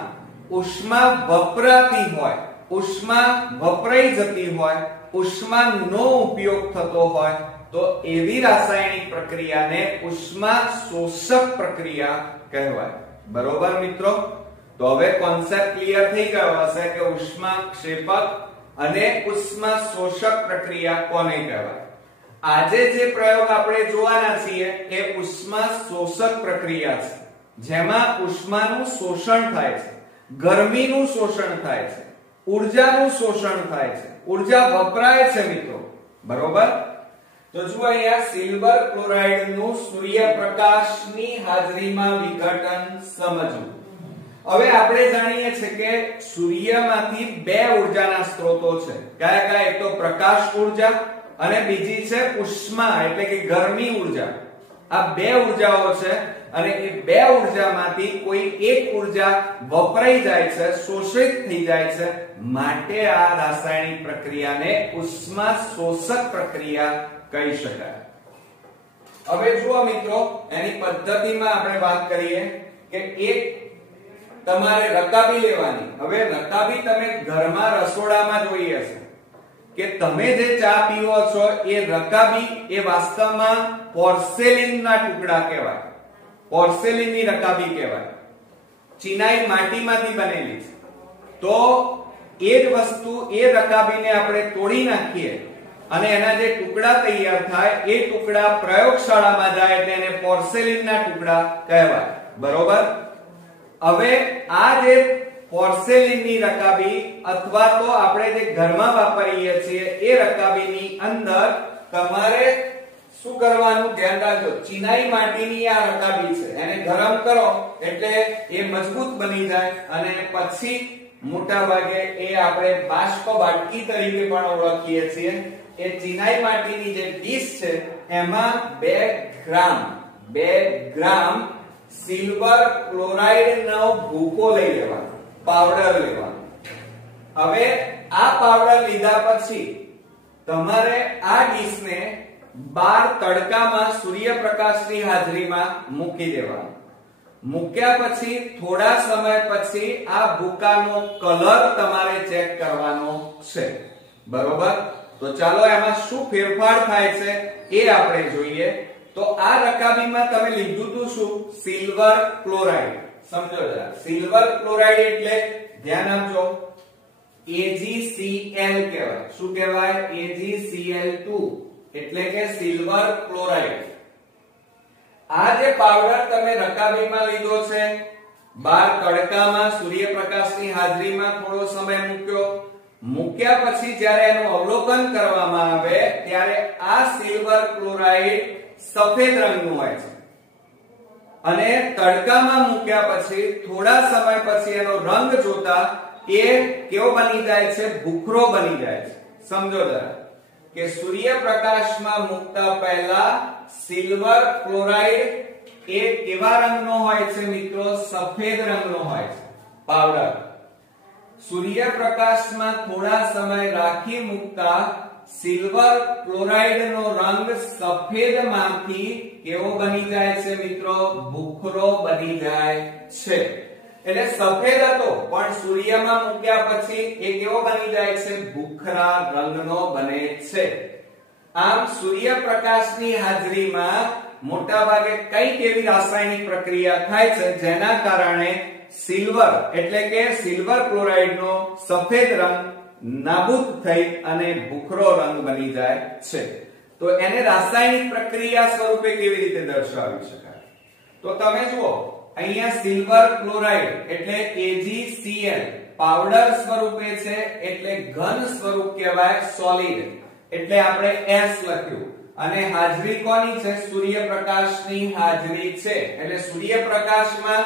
ઉષ્મા વપરાતી હોય, ઉષ્મા વપરાઈ જતી હોય, ઉષ્માનો ઉપયોગ થતો હોય તો એવી રાસાયણિક પ્રક્રિયાને ઉષ્મા શોષક પ્રક્રિયા કહેવાય. બરોબર મિત્રો? તો હવે કોન્સેપ્ટ ક્લિયર થઈ ગયો હશે કે ઉષ્માક્ષેપક અને ઉષ્મા શોષક પ્રક્રિયા કોને કહેવાય. આજે જે પ્રયોગ આપણે જોવાના છીએ એ ઉષ્મા શોષક પ્રક્રિયા છે, જેમાં ઉષ્માનું શોષણ થાય છે, ગરમીનું શોષણ થાય છે, ઊર્જાનું શોષણ થાય છે, ઊર્જા વપરાય છે મિત્રો. બરોબર? તો જુઓ અહીંયા સિલ્વર ક્લોરાઇડ નું સૂર્યપ્રકાશની હાજરીમાં વિઘટન સમજવું. હવે આપણે જાણીએ છીએ કે સૂર્યમાંથી બે ઊર્જાના સ્ત્રોતો છે. કયા કયા? એક તો પ્રકાશ ઊર્જા અને બીજી છે ઉષ્મા એટલે કે ગરમી ઉર્જા. આ બે ઉર્જાઓ છે અને એ બે ઉર્જામાંથી કોઈ એક ઉર્જા વપરાઈ જાય છે, શોષિત થઈ જાય છે, માટે આ રાસાયણિક પ્રક્રિયાને ઉષ્મા શોષક પ્રક્રિયા કહી શકાય. હવે જુઓ મિત્રો, એની પદ્ધતિમાં આપણે વાત કરીએ કે એક તમારે રકાબી લેવાની. હવે રકાબી તમે ઘરમાં રસોડામાં જોઈ હશે કે તમે જે ચા પીવો છો એ રકાબી એ વાસ્તવમાં પોર્સેલિનના ટુકડા કહેવાય. પોર્સેલિનની રકાબી કહેવાય. ચિનાઈ માટીમાંથી બનેલી છે. તો એ જ વસ્તુ એ રકાબીને આપણે તોડી નાખીએ અને એના જે ટુકડા તૈયાર થાય એ ટુકડા પ્રયોગશાળામાં જાય એટલે એને પોર્સેલિનના ટુકડા કહેવાય. બરોબર? હવે આ જે પોર્સેલિનની રકાબી અથવા તો આપણે જે ઘરમાં વાપરીએ છીએ એ રકાબીની અંદર તમારે શું કરવાનું ધ્યાન રાખજો. ચિનાઈ માટીની આ રકાબી છે, એને ગરમ કરો એટલે એ મજબૂત બની જાય અને પછી મોટા ભાગે એ આપણે બાષ્પ બાટકી તરીકે પણ ઓળખીએ છીએ. એ ચિનાઈ માટીની જે ડીશ છે એમાં 2 ગ્રામ સિલ્વર ક્લોરાઇડ નો ભૂકો લઈ લેવાનો, પાવડર લેવાનો. હવે આ પાવડર લીધા પછી તમારે આ ડીશને બહાર તડકામાં સૂર્યપ્રકાશની હાજરીમાં મૂકી દેવાનો. મૂક્યા પછી થોડા સમય પછી આ ભૂકાનો કલર તમારે ચેક કરવાનો છે. બરોબર? તો ચાલો એમાં શું ફેરફાર થાય છે એ આપણે જોઈએ. તો આ રકાબીમાં તમે લીધું હતું શું? Silver chloride. સમજો જરા, સિલ્વર ક્લોરાઇડ એટલે ધ્યાન આપજો AgCl કહેવાય. શું કહેવાય? AgCl2 એટલે કે સિલ્વર ક્લોરાઇડ. આ જે પાવડર તમે રકાબીમાં લીધો છે, બહાર તડકામાં સૂર્યપ્રકાશની હાજરીમાં થોડો સમય મૂક્યા પછી જ્યારે એનું અવલોકન કરવામાં આવે ત્યારે આ સિલ્વર ક્લોરાઇડ સફેદ રંગનું હોય છે અને તડકામાં મૂક્યા પછી થોડા સમય પછી એનો રંગ જોતા એ કેવો બની જાય છે? ભૂખરો બની જાય છે. સમજો જરા કે સૂર્યપ્રકાશમાં મૂકતા પહેલા સિલ્વર ક્લોરાઇડ એ કેવા રંગનો હોય છે મિત્રો? સફેદ રંગનો હોય છે પાવડર. સૂર્યપ્રકાશમાં થોડા સમય રાખી મૂકતા સિલ્વર ક્લોરાઇડ નો રંગ સફેદમાંથી કેવો બની જાય છે મિત્રો? ભૂખરો બની જાય છે. એટલે સફેદ હતો પણ સૂર્યમાં મૂક્યા પછી એ કેવો બની જાય છે? ભૂખરા રંગનો બને છે. આમ સૂર્યપ્રકાશની હાજરીમાં મોટાભાગે કઈક એવી રાસાયણિક પ્રક્રિયા થાય છે જેના કારણે સિલ્વર એટલે કે સિલ્વર ક્લોરાઇડ નો સફેદ રંગ નાબૂદ થઈ અને ભૂખરો રંગ બની જાય છે. તો એને રાસાયણિક પ્રક્રિયા સ્વરૂપે કેવી રીતે દર્શાવી શકાય? તો તમે જુઓ, અહીંયા સિલ્વર ક્લોરાઇડ એટલે AgCl પાવડર સ્વરૂપે છે એટલે ઘન સ્વરૂપ કહેવાય, સોલિડ. એટલે આપણે S લખ્યું અને હાજરી કોની છે? સૂર્યપ્રકાશની હાજરી છે. એટલે સૂર્યપ્રકાશમાં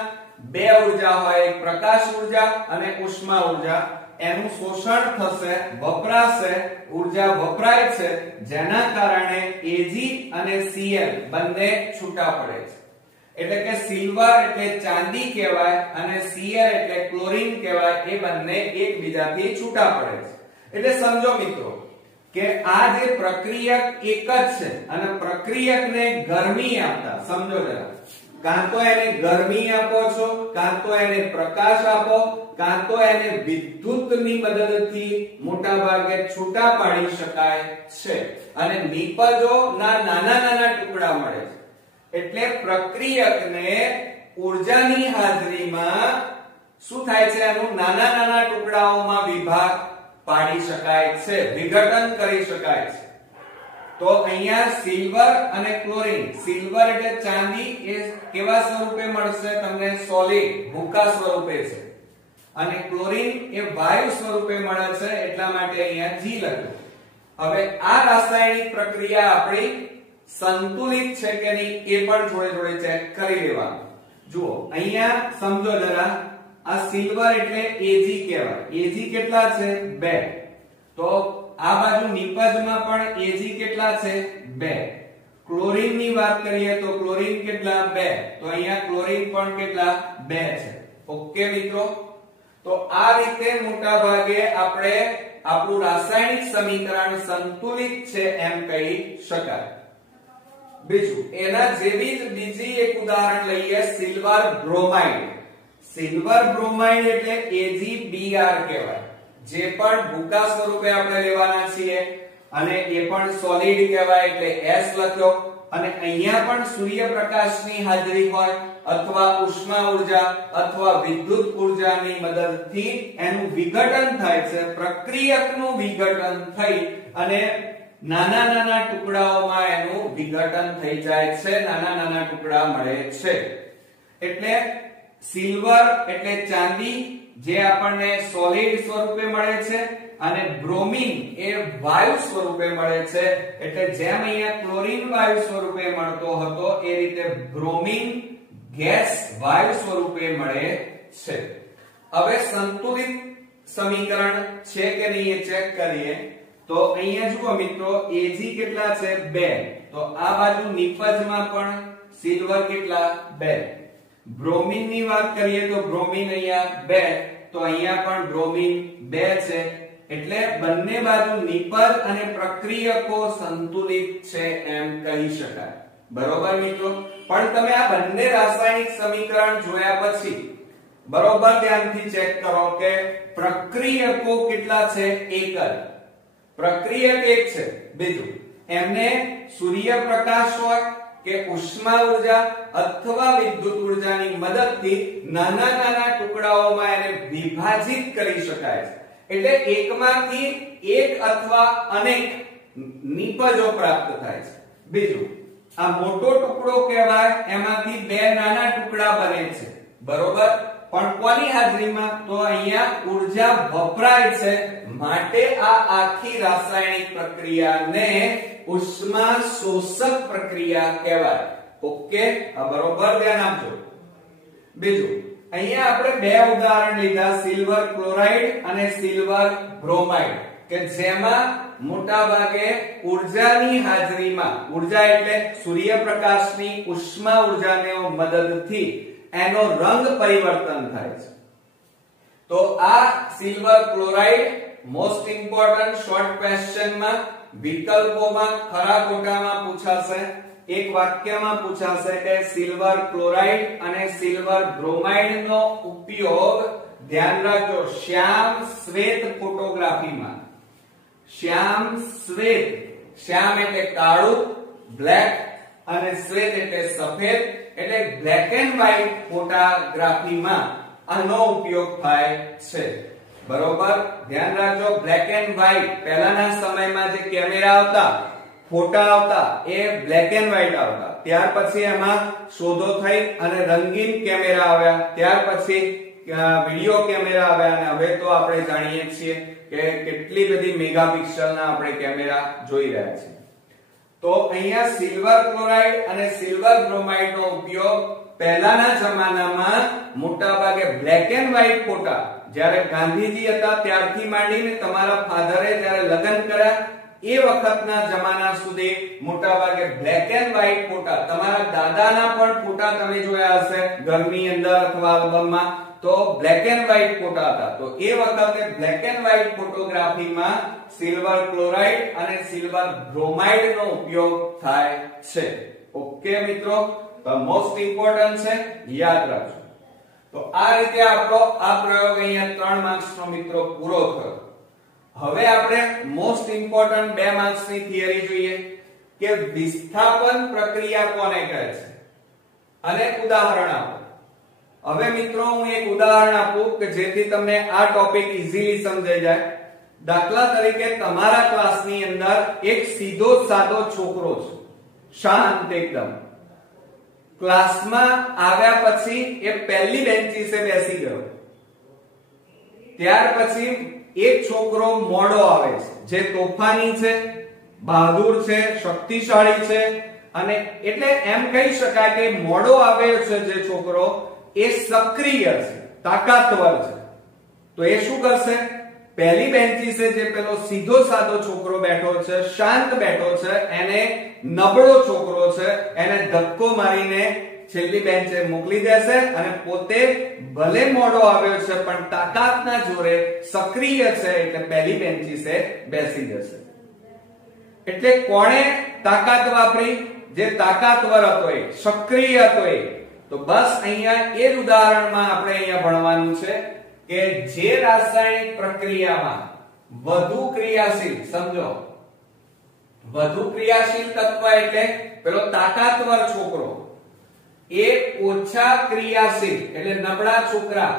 બે ઉર્જા હોય, એક પ્રકાશ ઉર્જા અને ઉષ્મા ઉર્જા. એનું શોષણ થશે, વપરાશે, ઉર્જા વપરાય છે જેના કારણે Ag અને Cl બંને છૂટા પડે છે. એટલે કે સિલ્વર એટલે ચાંદી કહેવાય અને Cl એટલે ક્લોરીન કહેવાય. એ બંને એકબીજાથી છૂટા પડે છે. એટલે સમજો મિત્રો કે આ જે પ્રક્રિયક એક જ છે અને પ્રક્રિયકને ગરમી આપતા, સમજો જરા, કાં તો એને ગરમી આપો છો, કાં તો એને પ્રકાશ આપો, કાં તો એને વિદ્યુતની મદદથી મોટા ભાગે છૂટા પાડી શકાય છે અને નિપજોના નાના ટુકડા મળે છે. એટલે પ્રક્રિયકને ઊર્જાની હાજરીમાં શું થાય છે? એનું નાના ટુકડાઓમાં વિભાગ પાડી શકાય છે, વિઘટન કરી શકાય છે. તો અહીંયા સિલ્વર અને ક્લોરીન, સિલ્વર એટલે ચાંદી, એ કેવા સ્વરૂપે મળશે તમને? સોલિડ, ભૂકા સ્વરૂપે છે. અને ક્લોરીન એ વાયુ સ્વરૂપે મળે છે, એટલા માટે અહીંયા G લખ્યું. હવે આ રાસાયણિક પ્રક્રિયા આપણી સંતુલિત છે કે નહીં એ પણ જોડે ચેક કરી લેવાનું. જુઓ અહીંયા સમજો જરા, આ સિલ્વર એટલે Ag કહેવાય. Ag કેટલા છે? 2. તો આ બાજુ નિપજમાં પણ Ag કેટલા છે 2. ક્લોરીન ની વાત કરીએ તો ક્લોરીન કેટલા 2, તો અહીંયા ક્લોરીન પણ કેટલા 2 છે. ઓકે મિત્રો, તો આ રીતે મોટા ભાગે આપણે આપણું રાસાયણિક સમીકરણ સંતુલિત છે એમ કહી શકાય. બીજું એના જેવી જ બીજી એક ઉદાહરણ લઈએ, સિલ્વર બ્રોમાઇડ. સિલ્વર બ્રોમાઇડ એટલે AgBr કહેવાય, જે પણ ભૂકા સ્વરૂપે આપણે લેવાના છીએ અને એ પણ સોલિડ કહેવાય એટલે S લખ્યો. અને અહીંયા પણ સૂર્યપ્રકાશની હાજરી હોય અથવા ઉષ્મા ઉર્જા અથવા વિદ્યુત ઉર્જાની મદદથી એનું વિઘટન થાય છે. પ્રક્રિયકનું વિઘટન થઈ અને નાના નાના ટુકડાઓમાં એનું વિઘટન થઈ જાય છે, નાના નાના ટુકડા મળે છે. એટલે સિલ્વર એટલે ચાંદી, જે આપણને સોલિડ સ્વરૂપે મળે છે, અને બ્રોમિન એ વાયુ સ્વરૂપે મળે છે. એટલે જેમ અહીંયા ક્લોરીન વાયુ સ્વરૂપે મળતો હતો એ રીતે બ્રોમિન ગેસ વાયુ સ્વરૂપે મળે છે. હવે સંતુલિત સમીકરણ છે કે નહીં એ ચેક કરીએ. તો અહીંયા જુઓ મિત્રો, Ag કેટલા છે 2, તો આ બાજુ નિપજમાં પણ સિલ્વર કેટલા 2. બ્રોમિન ની વાત કરીએ તો બ્રોમિન અહીંયા 2, તો અહીંયા પણ બ્રોમિન 2 છે. એટલે બંને બાજુ નિપજ અને પ્રક્રિયકો સંતુલિત છે એમ કહી શકાય. બરોબર મિત્રો, પણ તમે આ બંને રાસાયણિક સમીકરણ જોયા પછી બરોબર ધ્યાનથી ચેક કરો કે પ્રક્રિયકો કેટલા છે 1 જ. પ્રક્રિયક એક છે. બીજું એમને સૂર્યપ્રકાશ હોય કે ઉષ્મા ઉર્જા અથવા વિદ્યુત ઉર્જાની મદદથી નાના નાના ટુકડાઓમાં એને વિભાજિત કરી શકાય છે. એટલે એકમાંથી એક અથવા અનેક નિપજો પ્રાપ્ત થાય છે. બીજું આ મોટો ટુકડો કહેવાય, એમાંથી 2 નાના ટુકડા બને છે. બરોબર, પણ કોની હાજરીમાં? તો અહીંયા ઉર્જા વપરાય છે, માટે આ આખી રાસાયણિક પ્રક્રિયાને ઉષ્મા શોષક પ્રક્રિયા કહેવાય. ઓકે, આ બરોબર ધ્યાન આપજો. બીજું અહીંયા આપણે 2 ઉદાહરણ લીધા, સિલ્વર ક્લોરાઇડ અને સિલ્વર બ્રોમાઇડ, કે જેમાં મોટા ભાગે ઉર્જાની હાજરીમાં, ઉર્જા એટલે સૂર્યપ્રકાશની ઉષ્મા ઉર્જાને મદદથી એનો રંગ પરિવર્તન થાય છે. તો આ silver chloride most important short ક્વેશ્ચનમાં વિકલ્પોમાં ખરા ખોટામાં પૂછાશે. એક વાક્યમાં પૂછાશે કે સિલ્વર ક્લોરાઇડ અને સિલ્વર બ્રોમાઇડ નો ઉપયોગ, ધ્યાન રાખજો, શ્યામ શ્વેત ફોટોગ્રાફીમાં. શ્યામ શ્વેત, શ્યામ એટલે કાળું, બ્લેક, અને શ્વેત એટલે સફેદ, એટલે બ્લેક એન્ડ વ્હાઇટ ફોટોગ્રાફીમાં આનો ઉપયોગ થાય છે. બરોબર, ધ્યાન રાખજો. બ્લેક એન્ડ વ્હાઇટ, પહેલાના સમયમાં જે કેમેરા આવતા, ફોટા આવતા, એ બ્લેક એન્ડ વ્હાઇટ આવતા. ત્યાર પછી એમાં શોધો થઈ અને રંગીન કેમેરા આવ્યા. ત્યાર પછી વિડિયો કેમેરા આવ્યા, અને હવે તો આપણે જાણીએ છીએ કે કેટલી બધી મેગાપિક્સલના આપણે કેમેરા જોઈ રહ્યા છીએ. તો અહીંયા સિલ્વર ક્લોરાઇડ અને સિલ્વર બ્રોમાઇડ નો ઉપયોગ પહેલાના જમાનામાં મોટા ભાગે બ્લેક એન્ડ વ્હાઇટ ફોટા, જ્યારે ગાંધીજી હતા ત્યારથી માંડીને તમારા ફાધરે જ્યારે લગ્ન કર્યા એ વખતના જમાના સુધી મોટા ભાગે બ્લેક એન્ડ વ્હાઇટ ફોટા, તમારા દાદાના પણ ફોટા તમે જોયા હશે ઘરની અંદર અથવા આલ્બમમાં, તો બ્લેક એન્ડ વ્હાઇટ ફોટા હતા. તો એ વખતે બ્લેક એન્ડ વ્હાઇટ ફોટોગ્રાફીમાં સિલ્વર ક્લોરાઇડ અને સિલ્વર બ્રોમાઇડ નો ઉપયોગ થાય છે. ઓકે મિત્રો, તો મોસ્ટ ઇમ્પોર્ટન્ટ છે, યાદ રાખજો. તો આ રીતે આપણો આ પ્રયોગ અહીંયા 3 માર્ક્સ નો મિત્રો પૂરો થયો. હવે આપણે મોસ્ટ ઇમ્પોર્ટન્ટ 2 માર્ક્સ ની થિયરી જોઈએ કે વિસ્થાપન પ્રક્રિયા કોને કહે છે, અને ઉદાહરણ આપો. હવે મિત્રો હું એક ઉદાહરણ આપું કે જેથી તમને આ ટોપિક ઈઝીલી સમજાઈ જાય. દાખલા તરીકે તમારા ક્લાસની અંદર એક સીધો સાદો છોકરો છે, શાંત એકદમ. ક્લાસમાં આવ્યા પછી એ પહેલી બેન્ચીસે બેસી ગયો. ત્યાર પછી એક છોકરો મોડો આવે છે, જે તોફાની છે, બહાદુર છે, શક્તિશાળી છે, અને એટલે એમ કહી શકાય કે મોડો આવ્યો છે જે છોકરો એ સક્રિય છે, તાકાતવર છે. તો એ શું કરશે? પહેલી બેન્ચીસે જે પેલો સીધો સાદો છોકરો બેઠો છે, શાંત બેઠો છે, એને નબળો છોકરો છે, એને ધક્કો મારીને છેલ્લી બેન્ચે મોકલી દેશે અને પોતે ભલે મોડો આવ્યો છે પણ તાકાતના જોરે સક્રિય છે એટલે પહેલી બેન્ચીસે બેસી જશે. એટલે કોણે તાકાત વાપરી? જે તાકાતવર હતો એ, સક્રિય હતો એ. તો બસ અહીંયા એ જ ઉદાહરણમાં આપણે અહીંયા ભણવાનું છે કે જે રાસાયણિક પ્રક્રિયામાં વધુ ક્રિયાશીલ, સમજો વધુ ક્રિયાશીલ તત્વ એટલે પેલો તાકાતવર છોકરો, એ ઓછા ક્રિયાશીલ એટલે નબળા છોકરા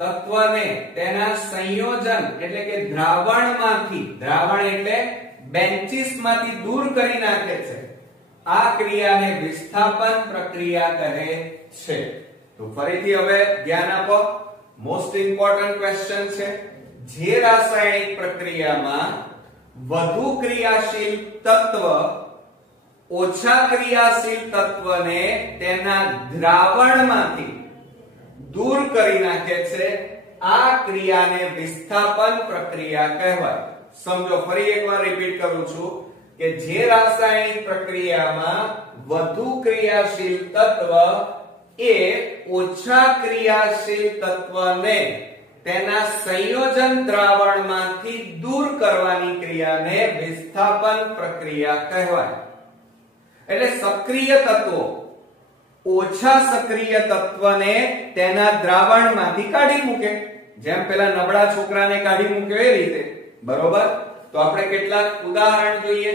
તત્વને તેના સંયોજન એટલે કે દ્રાવણમાંથી, દ્રાવણ એટલે બેન્ચીસમાંથી દૂર કરી નાખે છે. આ ક્રિયાને વિસ્થાપન પ્રક્રિયા કહે છે. તો ફરીથી હવે ધ્યાન આપો, મોસ્ટ ઇમ્પોર્ટન્ટ ક્વેશ્ચન છે. જે રાસાયણિક પ્રક્રિયામાં વધુ ક્રિયાશીલ તત્વ ઓછા ક્રિયાશીલ તત્વને તેના દ્રાવણમાંથી દૂર કરી નાખે છે, આ ક્રિયાને વિસ્થાપન પ્રક્રિયા કહેવાય. સમજો, ફરી એકવાર રિપીટ કરું છું કે જે રાસાયણિક પ્રક્રિયામાં વધુ ક્રિયાશીલ તત્વ એ ઓછા ક્રિયાશીલ તત્વને તેના સંયોજન દ્રાવણમાંથી દૂર કરવાની ક્રિયાને વિસ્થાપન પ્રક્રિયા કહેવાય. એટલે સક્રિય તત્વો ઓછા સક્રિય તત્વને તેના દ્રાવણમાંથી કાઢી મૂકે, જેમ પેલા નબળા છોકરાને કાઢી મૂક્યો એ રીતે. બરોબર? તો આપણે કેટલાક ઉદાહરણ જોઈએ.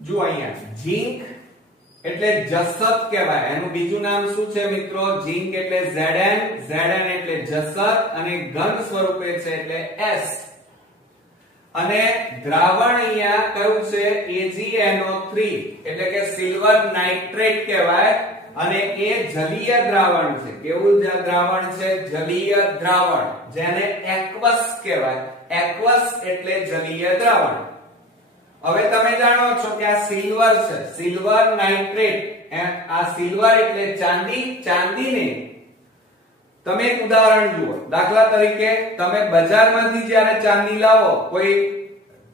જો અહીંયા ઝીંક એટલે જસત કહેવાય, એનું બીજું નામ શું છે મિત્રો? ઝીંક એટલે Zn, Zn એટલે જસત અને ઘન સ્વરૂપે છે એટલે S. અને દ્રાવણ અહીંયા કયું છે? AgNO3 એટલે કે સિલ્વર નાઇટ્રેટ કહેવાય અને એ જલીય દ્રાવણ છે. કેવું દ્રાવણ છે? જલીય દ્રાવણ, જેને એક્વસ કહેવાય. એક્વસ એટલે જલીય દ્રાવણ. હવે તમે જાણો છો કે આ સિલ્વર છે, સિલ્વર નાઇટ્રેટ. આ સિલ્વર એટલે ચાંદી, ચાંદીને તમે એક ઉદાહરણ જુઓ. દાખલા તરીકે તમે બજારમાંથી જ્યારે ચાંદી લાવો, કોઈ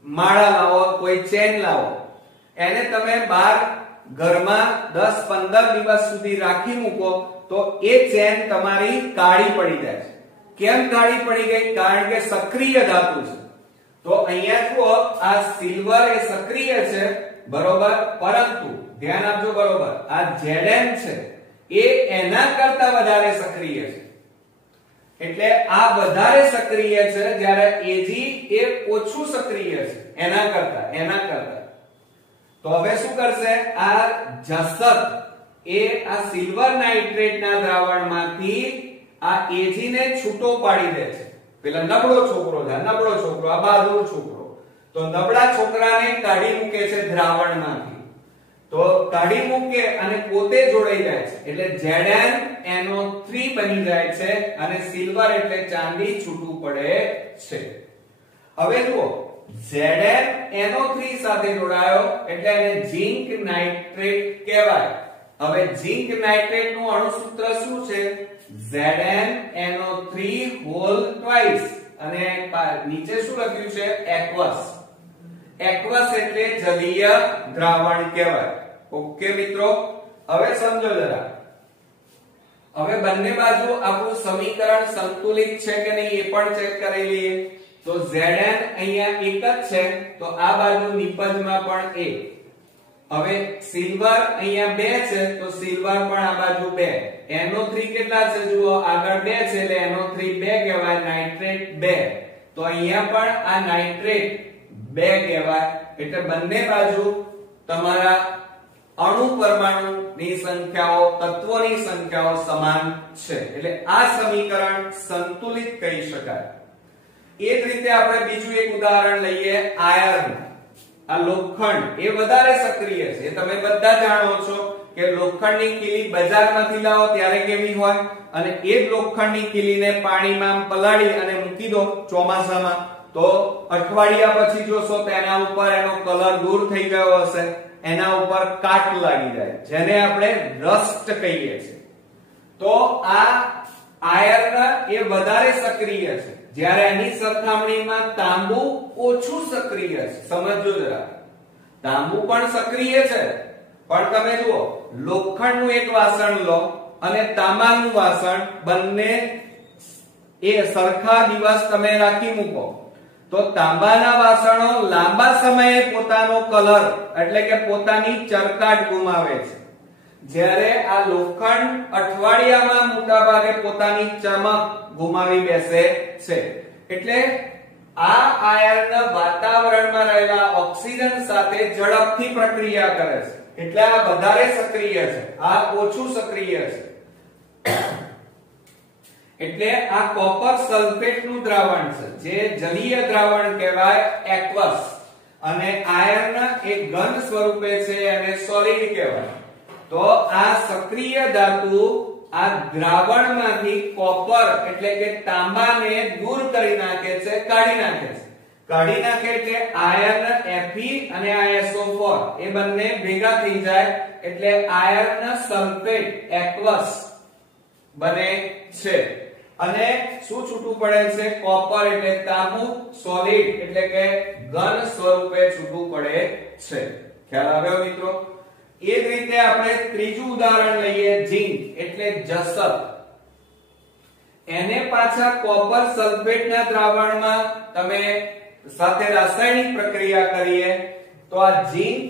માળા લાવો, કોઈ ચેન લાવો, એને તમે બહાર ઘરમાં 10-15 દિવસ સુધી રાખી મૂકો તો એ ચેન તમારી કાળી પડી જાય છે. કેમ કાળી પડી ગઈ? કારણ કે સક્રિય ધાતુ છે. તો અહીંયા જુઓ, આ સિલ્વર એ સક્રિય છે, બરોબર, પરંતુ ધ્યાન આપજો, બરોબર, આ Zn છે એ એના કરતા વધારે સક્રિય છે. એટલે આ વધારે સક્રિય છે જ્યારે Ag એ ઓછું સક્રિય છે એના કરતા. તો હવે શું કરશે? આ જસત એ આ સિલ્વર નાઇટ્રેટના દ્રાવણમાંથી આ Ag ને છૂટો પાડી દે છે. પેલા નબળો છોકરો છે, નબળો છોકરો, આ બહાદુર છોકરો, તો નબળા છોકરાને કાઢી મૂકે છે દ્રાવણમાંથી. તો કાઢી મૂકે અને પોતે જોડાઈ જાય છે એટલે ZnNO3 બની જાય છે અને સિલ્વર એટલે ચાંદી છૂટું પડે છે. હવે જુઓ, ZnNO3 સાથે જોડાયો એટલે એને ઝિંક નાઇટ્રેટ કહેવાય. હવે ઝિંક નાઇટ્રેટ નું અણુસૂત્ર શું છે? ZnNO3 હોલ ટ્વાઇસ અને નીચે શું લખ્યું છે? એક્વસ. એક્વસ એટલે જલીય દ્રાવણ કહેવાય. ઓકે મિત્રો, હવે સમજો જરા. હવે બંને બાજુ આપણું સમીકરણ સંતુલિત છે કે નહીં એ પણ ચેક કરી લઈએ. તો Zn અહીંયા એક જ છે તો આ બાજુ નિપજમાં પણ એક. હવે સિલ્વર અહીંયા 2 છે તો સિલ્વર પણ આ બાજુ 2. NO3 કેટલા છે જુઓ, આગળ 2 છે એટલે NO3 2 કહેવાય, નાઇટ્રેટ 2. તો અહીંયા પણ આ નાઇટ્રેટ 2 કહેવાય. એટલે બંને બાજુ તમારા અણુ પરમાણુની સંખ્યાઓ, તત્વોની સંખ્યાઓ સમાન છે. એટલે આ સમીકરણ સંતુલિત કહી શકાય. એ જ રીતે આપણે બીજું એક ઉદાહરણ લઈએ, આયર્ન. આ લોખંડ એ વધારે સક્રિય છે. તમે બધા જાણો છો કે લોખંડની કીલી બજારમાંથી લાવો ત્યારે કેવી હોય, અને એ જ લોખંડની કીલીને પાણીમાં પલાળી અને મૂકી દો ચોમાસામાં તો અઠવાડિયા પછી જોશો તો એના ઉપર એનો કલર દૂર થઈ ગયો હશે, એના ઉપર કાટ લાગી જાય, જેને આપણે રસ્ટ કહીએ છીએ. તો આ આયર્ન એ વધારે સક્રિય છે જ્યારે એની સરખામણીમાં તાંબુ ઓછું સક્રિય છે. સમજો જરા, તાંબુ પણ સક્રિય છે, પણ તમે જુઓ લોખંડનું એક વાસણ લો અને તાંબાનું વાસણ, બંને એ સરખા દિવસ તમે રાખી મૂકો તો તાંબાના વાસણો લાંબા સમયે પોતાનો કલર એટલે કે પોતાની ચરકાટ ગુમાવે છે, જ્યારે આ લોખંડ અઠવાડિયામાં મોટા ભાગે પોતાની ચમક ગુમાવી બેસે છે. એટલે આ આયર્ન વાતાવરણમાં રહેલા ઓક્સિજન સાથે ઝડપથી પ્રક્રિયા કરે છે, એટલે આ વધારે સક્રિય છે, આ ઓછું સક્રિય છે. એટલે આ કોપર સલ્ફેટ નું દ્રાવણ છે, જે જલીય દ્રાવણ કહેવાય, એક્વસ, અને આયર્ન એક ઘન સ્વરૂપે છે અને સોલિડ કહેવાય. તો આ સક્રિય ધાતુ આ દ્રાવણમાંથી કોપર એટલે કે તાંબાને દૂર કરી નાખે છે, કાઢી નાખે છે. કાઢી નાખે એટલે આયર્ન Fe અને આ SO4 એ બંને ભેગા થઈ જાય એટલે આયર્ન સલ્ફેટ એક્વસ બને છે. અને શું છૂટું પડે છે? કોપર એટલે તાંબુ, સોલિડ એટલે કે ઘન સ્વરૂપે છૂટું પડે છે. ખ્યાલ આવ્યો મિત્રો? એ જ રીતે આપણે ત્રીજું ઉદાહરણ લઈએ, ઝિંક એટલે જસત. એને પાછા કોપર સલ્ફેટના દ્રાવણમાં તમે સાથે રાસાયણિક પ્રક્રિયા કરીએ તો આ ઝિંક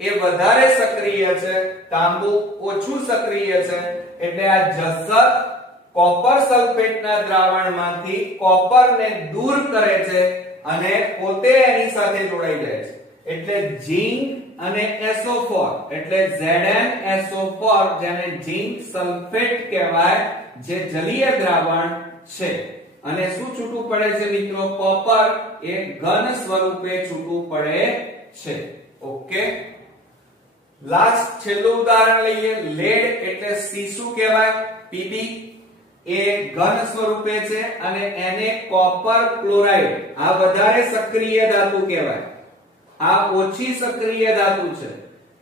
એ વધારે સક્રિય છે, તાંબુ ઓછું સક્રિય છે. એટલે આ જસત કોપર સલ્ફેટના દ્રાવણમાંથી કોપરને દૂર કરે છે અને પોતે એની સાથે જોડાઈ જાય છે. એટલે ઝિંક અને SO4 એટલે ZnSO4, જેને ઝિંક સલ્ફેટ કહેવાય, જે જલીય દ્રાવણ છે. અને શું છૂટું પડે છે મિત્રો? કોપર એ ઘન સ્વરૂપે છૂટું પડે છે. ઓકે, લાસ્ટ છેલ્લું ઉદાહરણ લઈએ, લેડ એટલે સીસુ કહેવાય, Pb એ ઘન સ્વરૂપે છે અને એને કોપર ક્લોરાઇડ, આ વધારે સક્રિય ધાતુ કહેવાય, આ ઓછી સક્રિય ધાતુ છે.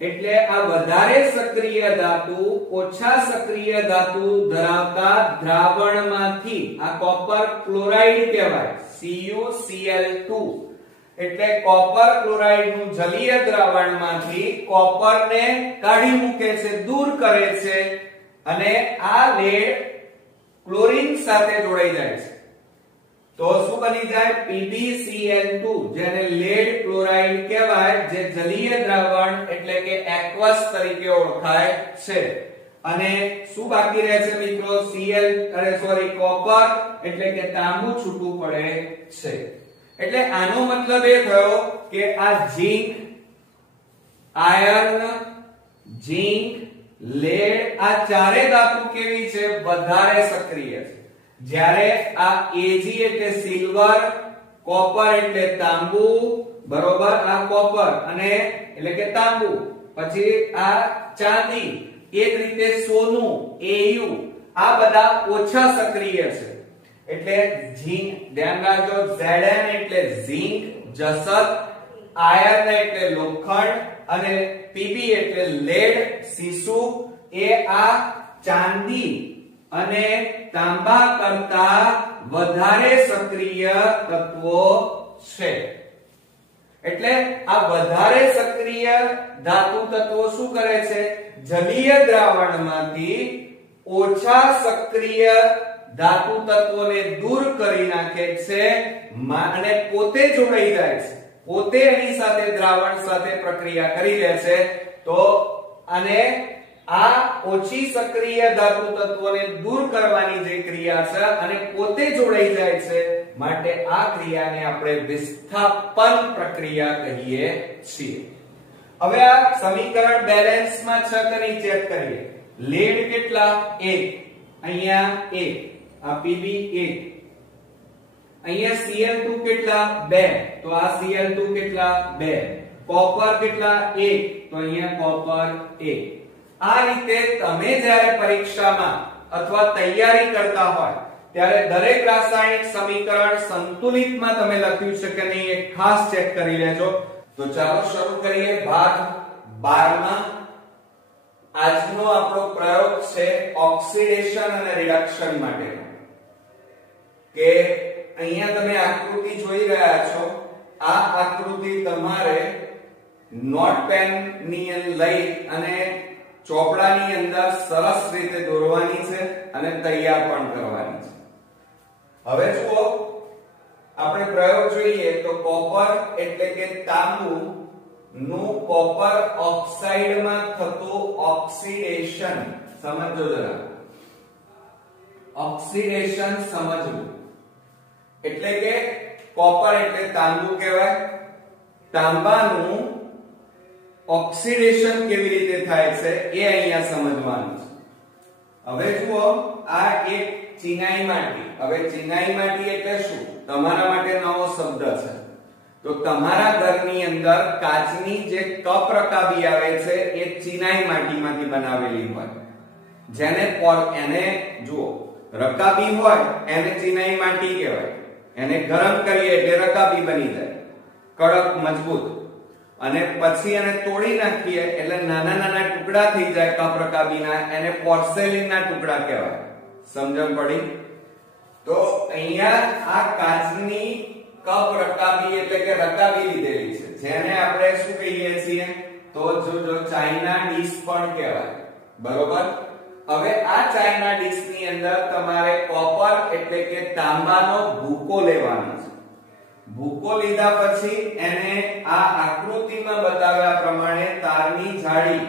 એટલે આ વધારે સક્રિય ધાતુ ઓછા સક્રિય ધાતુ ધરાવતા દ્રાવણમાંથી, આ કોપર ક્લોરાઇડ કહેવાય, CuCl2. એટલે કોપર ક્લોરાઇડ નું જલીય દ્રાવણમાંથી કોપરને કાઢી મૂકે છે, દૂર કરે છે, અને આ લેડ ક્લોરીન સાથે જોડાઈ જાય છે. તો શું બની જાય? PbCl2, જેને લેડ ક્લોરાઇડ કહેવાય, જે જલીય દ્રાવણ એટલે કે એક્વસ તરીકે ઓળખાય છે. અને શું બાકી રહે છે મિત્રો? કોપર એટલે કે તાંબુ છૂટું પડે છે. એટલે આનો મતલબ એ થયો કે આ ઝિંક, આયર્ન, ઝિંક, લેડ, આ ચારે ધાતુ કેવી છે? વધારે સક્રિય છે. જ્યારે આ Ag એટલે સિલ્વર, કોપર એટલે તાંબુ, બરોબર, આ કોપર અને એટલે કે તાંબુ, પછી આ ચાંદી, એ જ રીતે સોનું, Au, આ બધા ઓછા સક્રિય છે. એટલે ઝિંક, ધ્યાન રાખજો, Zn એટલે ઝિંક, જસત, આયર્ન એટલે લોખંડ, અને Pb એટલે લેડ, સીસુ, એ આ ચાંદી અને તાંબા કરતા વધારે સક્રિય તત્વો છે. એટલે આ વધારે સક્રિય ધાતુ તત્વો શું કરે છે? જલીય દ્રાવણમાંથી ઓછા સક્રિય ધાતુ તત્વોને દૂર કરી નાખે છે અને પોતે જોડાઈ જાય છે, પોતે એની સાથે દ્રાવણ સાથે પ્રક્રિયા કરી લે છે. તો અને આ ઓછી સક્રિય ધાતુ તત્વોને દૂર કરવાની જે ક્રિયા છે અને પોતે જોડાઈ જાય છે, માટે આ ક્રિયાને આપણે વિસ્થાપન પ્રક્રિયા કહીએ છીએ. હવે આ સમીકરણ બેલેન્સમાં છે કે નહીં ચેક કરીએ. લેડ કેટલા? 1, અહીંયા 1, આ Pb 1, અહીંયા Cl2 કેટલા? 2, તો આ Cl2 કેટલા? 2, કોપર કેટલા? 1, તો અહીંયા કોપર 1. આ રીતે તમે જ્યારે પરીક્ષામાં અથવા તૈયારી કરતા હોય ત્યારે દરેક રાસાયણિક સમીકરણ સંતુલિતમાં તમે લખ્યું છે કે નહીં એ ખાસ ચેક કરી લેજો. તો ચાલો શરૂ કરીએ ભાગ 12 માં. આજનો આપણો પ્રયોગ છે ઓક્સિડેશન અને રિડક્શન માટેનો, કે અહીંયા તમે આકૃતિ જોઈ રહ્યા છો, આ આકૃતિ તમારે નોટપેન ની લઈ અને ચોપડાની અંદર સરસ રીતે દોરવાની છે અને તૈયાર પણ કરવાની છે. હવે જુઓ, આપણે પ્રયોગ જોઈએ તો કોપર એટલે કે તાંબુ નું કોપર ઓક્સાઇડમાં થતું ઓક્સિડેશન સમજો જરા. ઓક્સિડેશન સમજવું એટલે કે કોપર એટલે તાંબુ કહેવાય. તાંબાનું ઓક્સિડેશન કેવી રીતે થાય છે એ અહીંયા સમજવાનું છે. હવે જુઓ, આ એક ચિનાઈ માટી. હવે ચિનાઈ માટી એટલે શું? તમારા માટે નવો શબ્દ છે. તો તમારા ઘરની અંદર કાચની જે કપ રકાબી આવે છે એ ચિનાઈ માટીમાંથી બનાવેલી હોય. એને જુઓ, રકાબી હોય એને ચિનાઈ માટી કહેવાય. એને ગરમ કરીએ એટલે રકાબી બની જાય, કડક મજબૂત. અને પછી એને તોડી નાખીએ એટલે નાના નાના ટુકડા થઈ જાય કપ રકાબીના, એને પોર્સેલિનના ટુકડા કહેવાય. સમજણ પડી? તો અહીંયા આ કાચની કપ રકાબી એટલે કે રકાબી લીધેલી છે, જેને આપણે શું કહીએ છીએ? તો જો ચાઇના ડીશ પણ કહેવાય. બરોબર? હવે આ ચાઇના ડીશ ની અંદર તમારે કોપર એટલે કે તાંબાનો ભૂકો લેવાનો છે. ભૂકો લીધા પછી એને આ આકૃતિમાં બતાવ્યા પ્રમાણે તારની જાળી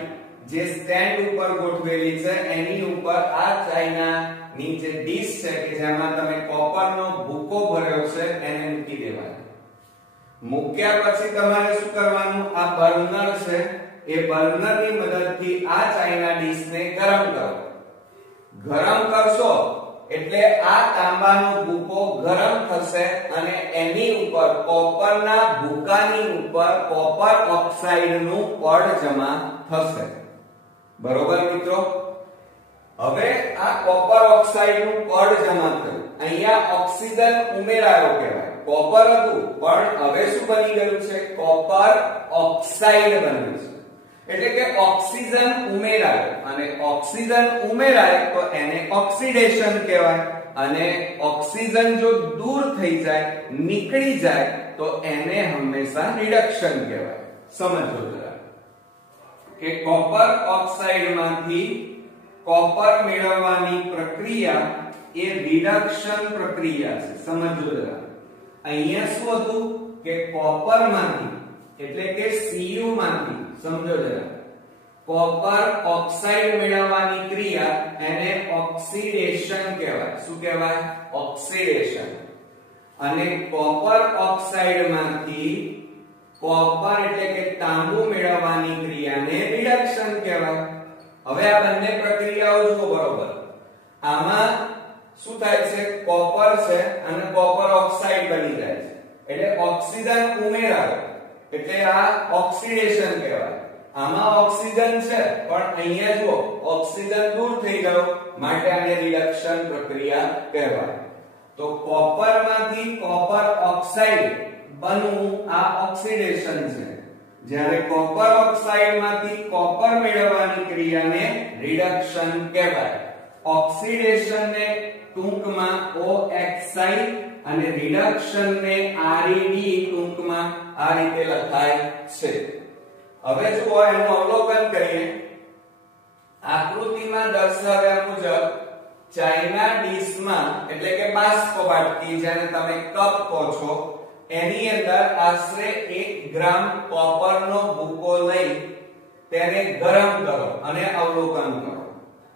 જે સ્ટેન્ડ ઉપર ગોઠવેલી છે એની ઉપર આ ચાઇનાની જે ડીશ છે કે જેમાં તમે કોપરનો ભૂકો ભર્યો છે એને મૂકી દેવાનો. મૂક્યા પછી તમારે શું કરવાનું? આ બર્નર છે, એ બર્નરની મદદથી આ ચાઇના ડીશને ગરમ કરો. ગરમ કરશો એટલે આ તાંબાનો ભૂકો ગરમ થશે અને એની ઉપર કોપરના ભૂકાની ઉપર કોપર ઓક્સાઇડનું પડ જમા થશે. બરોબર મિત્રો? હવે આ કોપર ઓક્સાઇડનું પડ જમા થયું, અહીંયા ઓક્સિજન ઉમેરાયો કહેવાય. કોપર હતું પણ હવે શું બની ગયું છે? કોપર ઓક્સાઇડ બન્યું છે. એટલે કે ઓક્સિજન ઉમેરાય, અને ઓક્સિજન ઉમેરાય તો એને ઓક્સિડેશન કહેવાય. અને ઓક્સિજન જો દૂર થઈ જાય, નીકળી જાય તો એને હંમેશા રિડક્શન કહેવાય. સમજો જરા કે કોપર ઓક્સાઇડમાંથી કોપર મેળવવાની પ્રક્રિયા એ રિડક્શન પ્રક્રિયા છે. સમજો જરા, અહીંયા શું હતું કે કોપરમાંથી એટલે કે Cu માંથી, સમજો જરા, કોપર ઓક્સાઇડ મેળવવાની ક્રિયા એને ઓક્સિડેશન કહેવાય. શું કહેવાય? ઓક્સિડેશન. અને કોપર ઓક્સાઇડ માંથી કોપર એટલે કે તાંબુ મેળવવાની ક્રિયાને રિડક્શન કહેવાય. હવે આ બંને પ્રક્રિયાઓ જુઓ. બરોબર, આમાં શું થાય છે? કોપર છે અને કોપર ઓક્સાઇડ બની જાય છે, એટલે ઓક્સિજન ઉમેરાય એટલે આ ઓક્સિડેશન કહેવાય. આમાં ઓક્સિજન છે પણ અહીંયા જુઓ ઓક્સિજન દૂર થઈ ગયો, માટે આને રિડક્શન પ્રક્રિયા કહેવાય. તો કોપરમાંથી કોપર ઓક્સાઇડ બનવું આ ઓક્સિડેશન છે, જ્યારે કોપર ઓક્સાઇડમાંથી કોપર મેળવવાની ક્રિયાને રિડક્શન કહેવાય. ઓક્સિડેશનને ટૂંકમાં OXI અને રિડક્શન ને RED ટૂંકમાં આ રીતે લખાય છે. હવે જુઓ, એનું અવલોકન કરીએ. આકૃતિમાં દર્શાવ્યા મુજબ ચાઇના ડીશમાં એટલે કે બાષ્પ બાટકી, જેને તમે કપ કહો છો, એની અંદર આશરે 1 ગ્રામ કોપરનો ભૂકો લઈ તેને ગરમ કરો અને અવલોકન કરો.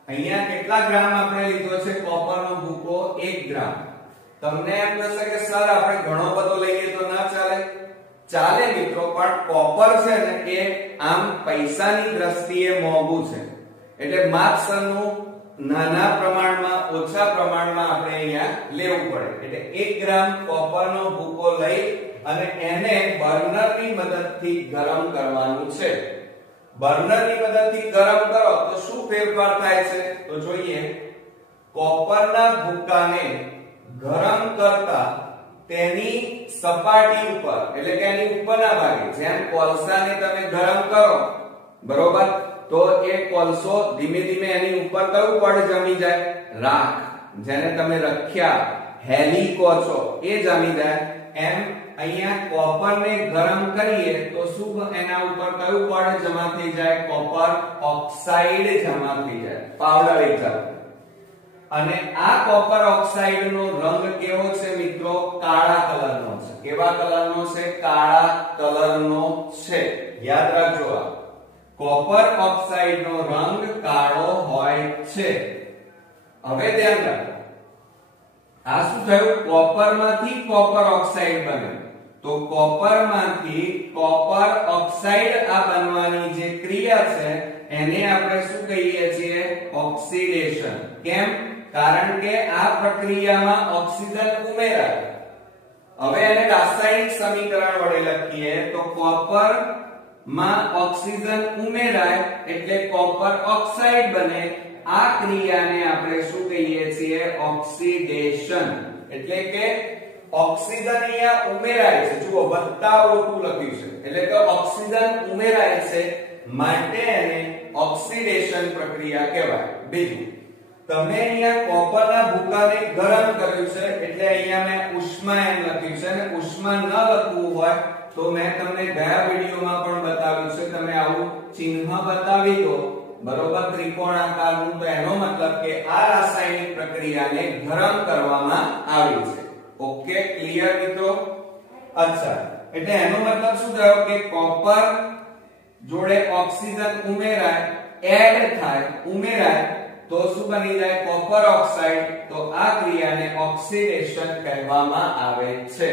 અહીંયા કેટલા ગ્રામ આપણે લીધો છે કોપરનો ભૂકો? 1 ગ્રામ. તમને એમ થશે કે સર આપણે ઘણો બધો લઈએ તો ના ચાલે. ચાલે મિત્રો, પણ કોપર છે ને એ આમ પૈસાની દ્રષ્ટિએ મોંઘું છે, એટલે માપસરનું નાના પ્રમાણમાં, ઓછા પ્રમાણમાં આપણે અહીંયા લેવું પડે. એટલે 1 ગ્રામ કોપરનો ભૂકો લઈ અને એને બર્નરની મદદથી ગરમ કરવાનું છે. બર્નરની મદદથી ગરમ કરો તો શું ફેરફાર થાય છે? તો જોઈએ, કોપરના ભૂકાને ગરમ કરતા તેની સપાટી ઉપર એટલે કે એની ઉપરના ભાગે, જેમ કોલસાને તમે ગરમ કરો, બરોબર, તો એ કોલસો ધીમે ધીમે એની ઉપર કયું પડ જમી જાય? રાખ, જેને તમે રખ્યા હેલિકો છો એ જામી જાય એમ અહીંયા કોપર ને ગરમ કરીએ તો શું એના ઉપર કયું પડ જમા થઈ જાય કોપર ઓક્સાઇડ જમા થઈ જાય પાવડર એકદમ અને આ કોપર ઓક્સાઇડ નો રંગ કેવો છે મિત્રો કાળા કલરનો છે કેવા કલરનો છે કાળા કલરનો છે યાદ રાખજો આ કોપર ઓક્સાઇડ નો રંગ કાળો હોય છે હવે ધ્યાન રાખો આ શું થયું કોપર માંથી કોપર ઓક્સાઇડ બને તો કોપર માંથી કોપર ઓક્સાઇડ આ બનવાની જે ક્રિયા છે એને આપણે શું કહીએ છીએ ઓક્સિડેશન કેમ કારણ કે આ પ્રક્રિયામાં ઓક્સિજન ઉમેરાય હવે એને રાસાયણિક સમીકરણ વડે લખીએ તો કોપર માં ઓક્સિજન ઉમેરાય એટલે કોપર ઓક્સાઇડ બને આ ક્રિયાને આપણે શું કહીએ છીએ ઓક્સિડેશન એટલે કે ઓક્સિજન અહીંયા ઉમેરાય છે જુઓ વત્તા ઓટું લખ્યું છે એટલે કે ઓક્સિજન ઉમેરાય છે માટે એને ઓક્સિડેશન પ્રક્રિયા કહેવાય બીજું તમે અહીંયા કોપરના ભૂકાને ગરમ કર્યું છે એટલે અહીંયા મેં ઉષ્મા એમ લખ્યું છે અને ઉષ્મા ન લખવું હોય તો મેં તમને ગયા વિડિયોમાં પણ બતાવ્યું છે તમે આવું ચિહ્ન બતાવી દો બરોબર ત્રિકોણાકારનું તો એનો મતલબ કે આ રાસાયણિક પ્રક્રિયાને ગરમ કરવામાં આવી છે ઓકે ક્લિયર મિત્રો અચ્છા એટલે એનો મતલબ શું થયો કે કોપર જોડે ઓક્સિજન ઉમેરાય એડ થાય ઉમેરાય તો શું બની જાય કોપર ઓક્સાઇડ તો આ ક્રિયાને ઓક્સિડેશન કહેવામાં આવે છે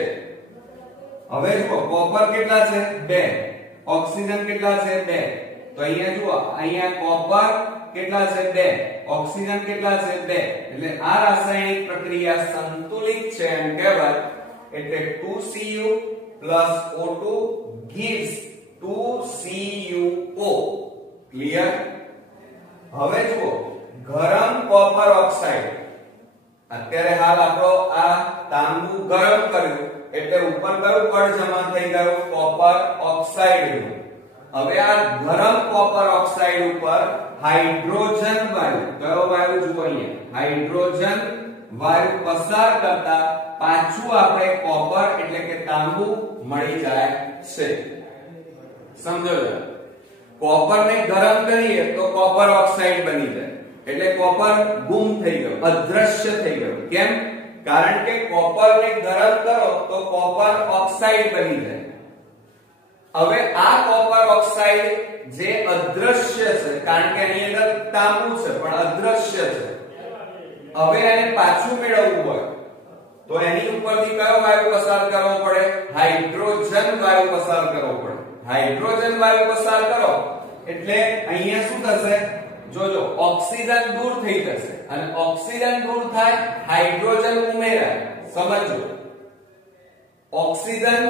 હવે જુઓ કોપર કેટલા છે 2 ઓક્સિજન કેટલા છે 2 તો અહીંયા જુઓ અહીંયા કોપર કેટલા છે 2 ઓક્સિજન કેટલા છે 2 એટલે આ રાસાયણિક પ્રક્રિયા સંતુલિત છે એમ કહેવાય એટલે 2Cu O2 gives 2CuO clear હવે જુઓ ગરમ કોપર ઓક્સાઇડ અત્યારે હાલ આપણો આ તાંબુ ગરમ કર્યું એટલે ઉપર કયું પડ જમા થઈ ગયું કોપર ઓક્સાઇડ નું હવે આ ગરમ કોપર ઓક્સાઇડ ઉપર હાઇડ્રોજન વાયુ કયો વાયુ જુઓ અહીંયા હાઇડ્રોજન વાયુ પસાર કરતા પાછું આપણે કોપર એટલે કે તાંબુ મળી જાય છે સમજો કોપર ને ગરમ કરીએ તો કોપર ઓક્સાઇડ બની જાય એટલે કોપર ગુમ થઈ ગયો અદ્રશ્ય થઈ ગયો કેમ કારણ કે કોપર ને ગરમ કરો તો કોપર ઓક્સાઇડ બની જાય હવે આ કોપર ઓક્સાઇડ જે અદ્રશ્ય છે કારણ કે એની અંદર તાંબુ છે પણ અદ્રશ્ય છે હવે એને પાછું મેળવવું હોય તો એની ઉપરથી કયો વાયુ પસાર કરવો પડે હાઇડ્રોજન વાયુ પસાર કરવો પડે હાઇડ્રોજન વાયુ પસાર કરો એટલે અહીંયા શું થશે જોજો ઓક્સિજન દૂર થઈ જશે અને ઓક્સિજન દૂર થાય હાઇડ્રોજન ઉમેરાય સમજો ઓક્સિજન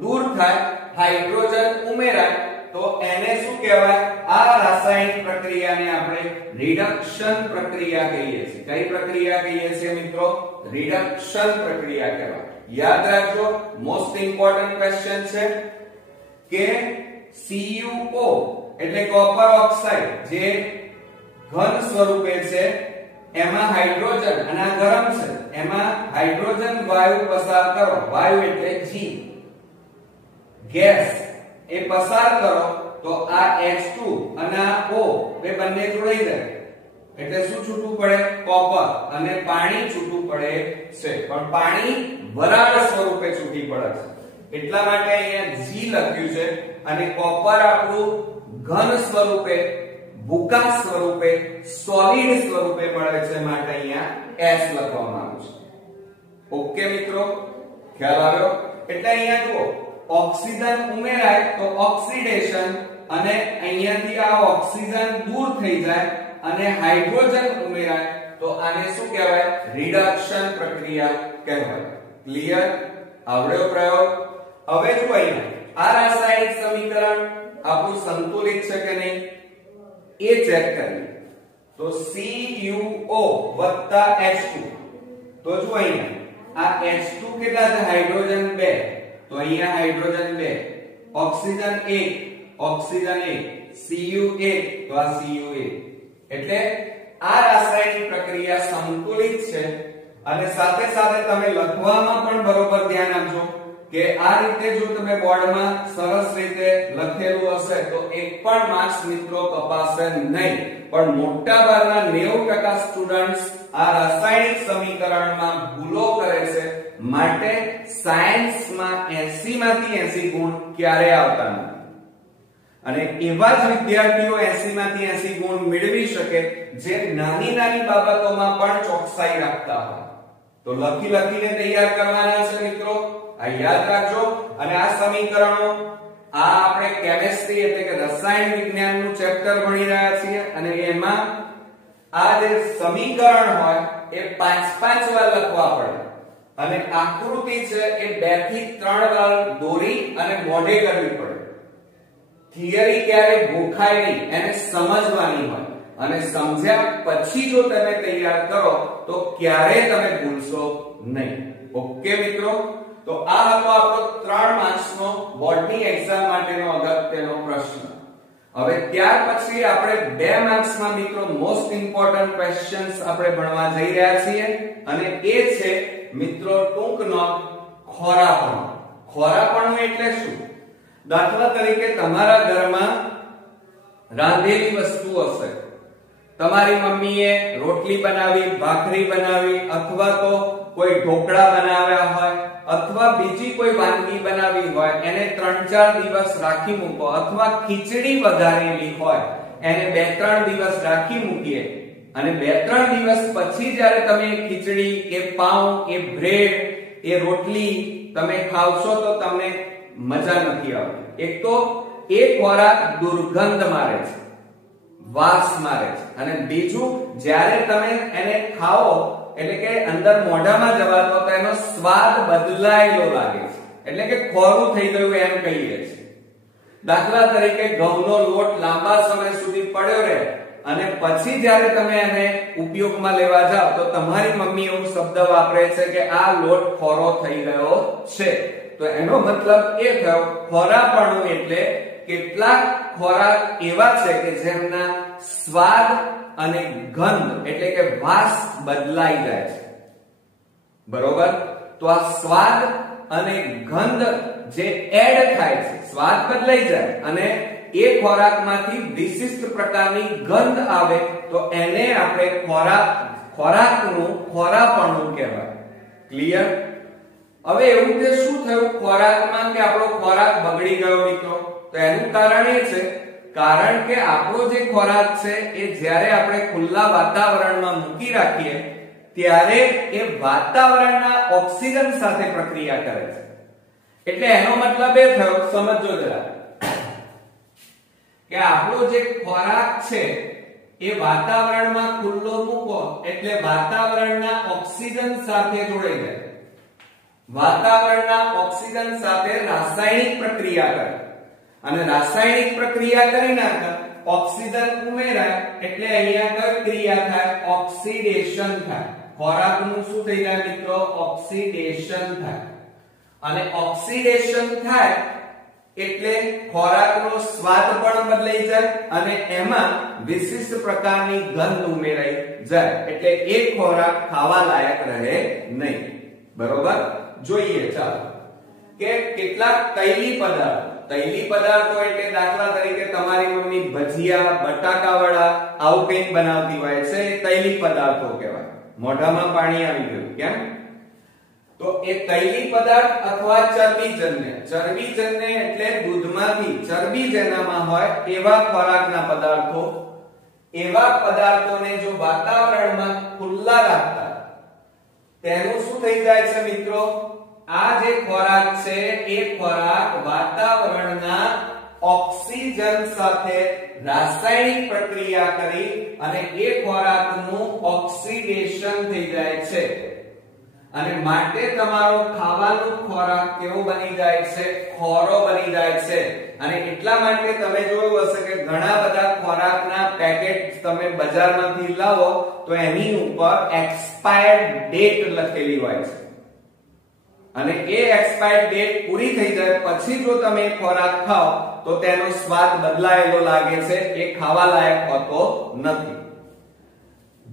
દૂર થાય હાઇડ્રોજન ઉમેરાય તો એને શું કહેવાય આ રાસાયણિક પ્રક્રિયાને આપણે રિડક્શન પ્રક્રિયા કહીએ છીએ કઈ પ્રક્રિયા કહીએ છીએ મિત્રો રિડક્શન પ્રક્રિયા કહેવાય યાદ રાખજો મોસ્ટ ઇમ્પોર્ટન્ટ ક્વેશ્ચન છે કે CuO એટલે કોપર ઓક્સાઇડ જે ઘન સ્વરૂપે છે એમાં હાઇડ્રોજન અને આ ગરમ છે એમાં હાઇડ્રોજન વાયુ પસાર કરો વાયુ એટલે G ગેસ એ પસાર કરો તો આ H2 અને આ O બે બંને જોડાઈ જાય એટલે શું છૂટું પડે કોપર અને પાણી છૂટું પડે છે પણ પાણી વરાળ સ્વરૂપે છૂટી પડે છે એટલા માટે અહીંયા G લખ્યું છે અને કોપર આપણું ઘન સ્વરૂપે ભૂકા સ્વરૂપે સોલિડ સ્વરૂપે મળે છે માટે અહીંયા S લખવામાં આવ્યું છે ઓકે મિત્રો ખ્યાલ આવ્યો એટલે અહીંયા જુઓ ઓક્સિજન ઉમેરાય તો ઓક્સિડેશન અને અહીંયાથી આ ઓક્સિજન દૂર થઈ જાય અને હાઇડ્રોજન ઉમેરાય તો આને શું કહેવાય રિડક્શન પ્રક્રિયા કહેવાય ક્લિયર આવડ્યો પ્રયોગ હવે જો અહીંયા આ રાસાયણિક સમીકરણ આપણું સંતુલિત છે કે નહીં એ ચેક કરીએ તો CuO H2 તો જો અહીંયા આ H2 કેટલા છે હાઇડ્રોજન 2 તો અહીંયા હાઇડ્રોજન 2 ઓક્સિજન 1 ઓક્સિજન 1 Cu1 તો આ Cu1 એટલે આ રાસાયણિક પ્રક્રિયા સંતુલિત છે અને સાથે સાથે તમે લખવામાં પણ બરોબર ધ્યાન આપજો કે આ રીતે જો તમે બોર્ડમાં સરસ રીતે લખેલું હશે તો એક પણ માર્ક્સ મિત્રો કપાશે નહીં, પણ મોટા ભાગના 90% સ્ટુડન્ટ્સ આ રાસાયણિક સમીકરણમાં ભૂલો કરે છે, માટે સાયન્સમાં 80 માંથી 80 ગુણ ક્યારે આવતા નથી. અને એવા જ વિદ્યાર્થીઓ 80 માંથી 80 ગુણ મેળવી શકે જે નાની નાની બાબતોમાં પણ ચોકસાઈ રાખતા હોય. તો લખીને તૈયાર કરવાના છે મિત્રો, આ યાદ રાખજો. અને આ સમીકરણો આ આપણે કેમિસ્ટ્રી એટલે કે રસાયણ વિજ્ઞાનનું ચેપ્ટર ભણી રહ્યા છીએ, અને એમાં આ જે સમીકરણ હોય એ 5-5 વાર લખવા પડે, અને આકૃતિ છે એ 2 થી 3 વાર દોરી અને મોઢે કરવી પડે. થિયરી ક્યારે ગોખાય નહીં, એને સમજવાની હોય, અને સમજ્યા પછી જો તમે તૈયાર કરો તો ક્યારે તમે ભૂલશો નહીં. ઓકે મિત્રો, તો આ હતો આપણો 3 માર્ક્સનો બોર્ડની એક્ઝામ માટેનો અગત્યનો પ્રશ્ન. હવે ત્યાર પછી આપણે 2 માર્ક્સમાં મિત્રો મોસ્ટ ઇમ્પોર્ટન્ટ ક્વેશ્ચન્સ આપણે ભણવા જઈ રહ્યા છીએ, અને એ છે મિત્રો ટૂંક નોંધ ખોરાપણું. ખોરાપણું એટલે શું? દાખલા તરીકે તમારા ઘરમાં રાંધેલી વસ્તુ હશે, તમારી મમ્મીએ રોટલી બનાવી, ભાખરી બનાવી, અથવા તો કોઈ ઢોકળા બનાવ્યા હોય, અથવા બીજી કોઈ વાનગી બનાવી હોય, એને 3-4 દિવસ રાખી મૂકો, અથવા ખીચડી વઘારેલી હોય એને 2-3 દિવસ રાખી મૂકીએ, અને 2-3 દિવસ પછી જ્યારે તમે ખીચડી કે પાઉં કે બ્રેડ એ રોટલી તમે ખાવશો તો તમને મજા નથી આવતી. એક તો એ ખોરાક દુર્ગંધ મારે છે, વાસ મારે છે, અને બીજું જ્યારે તમે એને ખાઓ એટલે કે અંદર મોઢામાં જવા દો તો એનો સ્વાદ બદલાયેલો લાગે છે, એટલે કે ખોરું થઈ ગયું એમ કહીએ છીએ. દાખલા તરીકે ઘઉંનો લોટ લાંબા સમય સુધી પડ્યો રહે અને પછી જ્યારે તમે એને ઉપયોગમાં લેવા જાવ તો તમારી મમ્મી એવો શબ્દ વાપરે છે કે આ લોટ ખોરો થઈ ગયો છે. તો એનો મતલબ એ થયો ખોરાપણું એટલે કેટલાક ખોરાક એવા છે કે જેમના સ્વાદ અને ગંધ એટલે કે વાસ બદલાઈ જાય છે. બરોબર? તો આ સ્વાદ અને ગંધ જે એડ થાય છે, સ્વાદ બદલાઈ જાય અને એ ખોરાકમાંથી વિશિષ્ટ પ્રકારની ગંધ આવે તો એને આપણે ખોરાકનું ખોરાપણું કહેવાય. ક્લિયર? હવે એવું તે શું થયું ખોરાકમાં કે આપણો ખોરાક બગડી ગયો મિત્રો? તો એનું કારણ એ છે કારણ કે આપણો જે ખોરાક છે એ જ્યારે આપણે ખુલ્લા વાતાવરણમાં મૂકી રાખીએ ત્યારે એ વાતાવરણના ઓક્સિજન સાથે પ્રક્રિયા કરે છે. એટલે એનો મતલબ એ થયો, સમજો જરા, કે આપણો જે ખોરાક છે એ વાતાવરણમાં ખુલ્લો મૂકો એટલે વાતાવરણના ઓક્સિજન સાથે જોડાઈ જાય, વાતાવરણના ઓક્સિજન સાથે રાસાયણિક પ્રક્રિયા કરે, અને રાસાયણિક પ્રક્રિયા કરી નાખે, ઓક્સિજન ઉમેરાય એટલે અહીંયા કઈ ક્રિયા થાય? ઓક્સિડેશન થાય. ખોરાકનું શું થઈ જાય મિત્રો? ઓક્સિડેશન થાય. અને ઓક્સિડેશન થાય એટલે ખોરાકનો સ્વાદ પણ બદલાઈ જાય અને એમાં વિશિષ્ટ પ્રકારની ગંધ ઉમેરાઈ જાય, એટલે એ ખોરાક ખાવા લાયક રહે નહીં. બરોબર? જોઈએ ચાલો કે કેટલાક તૈલી પદાર્થો એટલે દાખલા તરીકે તમારી મમ્મી ભજીયા, બટાકા વડા આવું કંઈક બનાવતી હોય છે, એ તૈલી પદાર્થો કહેવાય. મોઢામાં પાણી આવી ગયું કેમ? તો એ તૈલી પદાર્થ અથવા ચરબીજન્ય એટલે દૂધમાંથી ચરબી જેનામાં હોય એવા ખોરાકના પદાર્થો, એવા પદાર્થોને જો વાતાવરણમાં ખુલ્લા રાખતા તેનું શું થઈ જાય છે મિત્રો? આ જે ખોરાક છે એ ખોરાક વાતાવરણના ઓક્સિજન સાથે રાસાયણિક પ્રક્રિયા કરી અને એ ખોરાકનું ઓક્સિડેશન થઈ જાય છે, અને માટે તમારો ખાવાનો ખોરાક કેવો બની જાય છે? ખોરો બની જાય છે. અને એટલા માટે તમે જોયું હશે કે ઘણા બધા ખોરાકના પેકેટ તમે બજારમાંથી લાવો તો એની ઉપર એક્સપાયર્ડ ડેટ લખેલી હોય છે, અને એ એક્સપાયર્ડ ડેટ પૂરી થઈ જાય પછી જો તમે ખોરાક ખાઓ તો તેનો સ્વાદ બદલાયેલો લાગે છે, એ ખાવા લાયક હોતો નથી.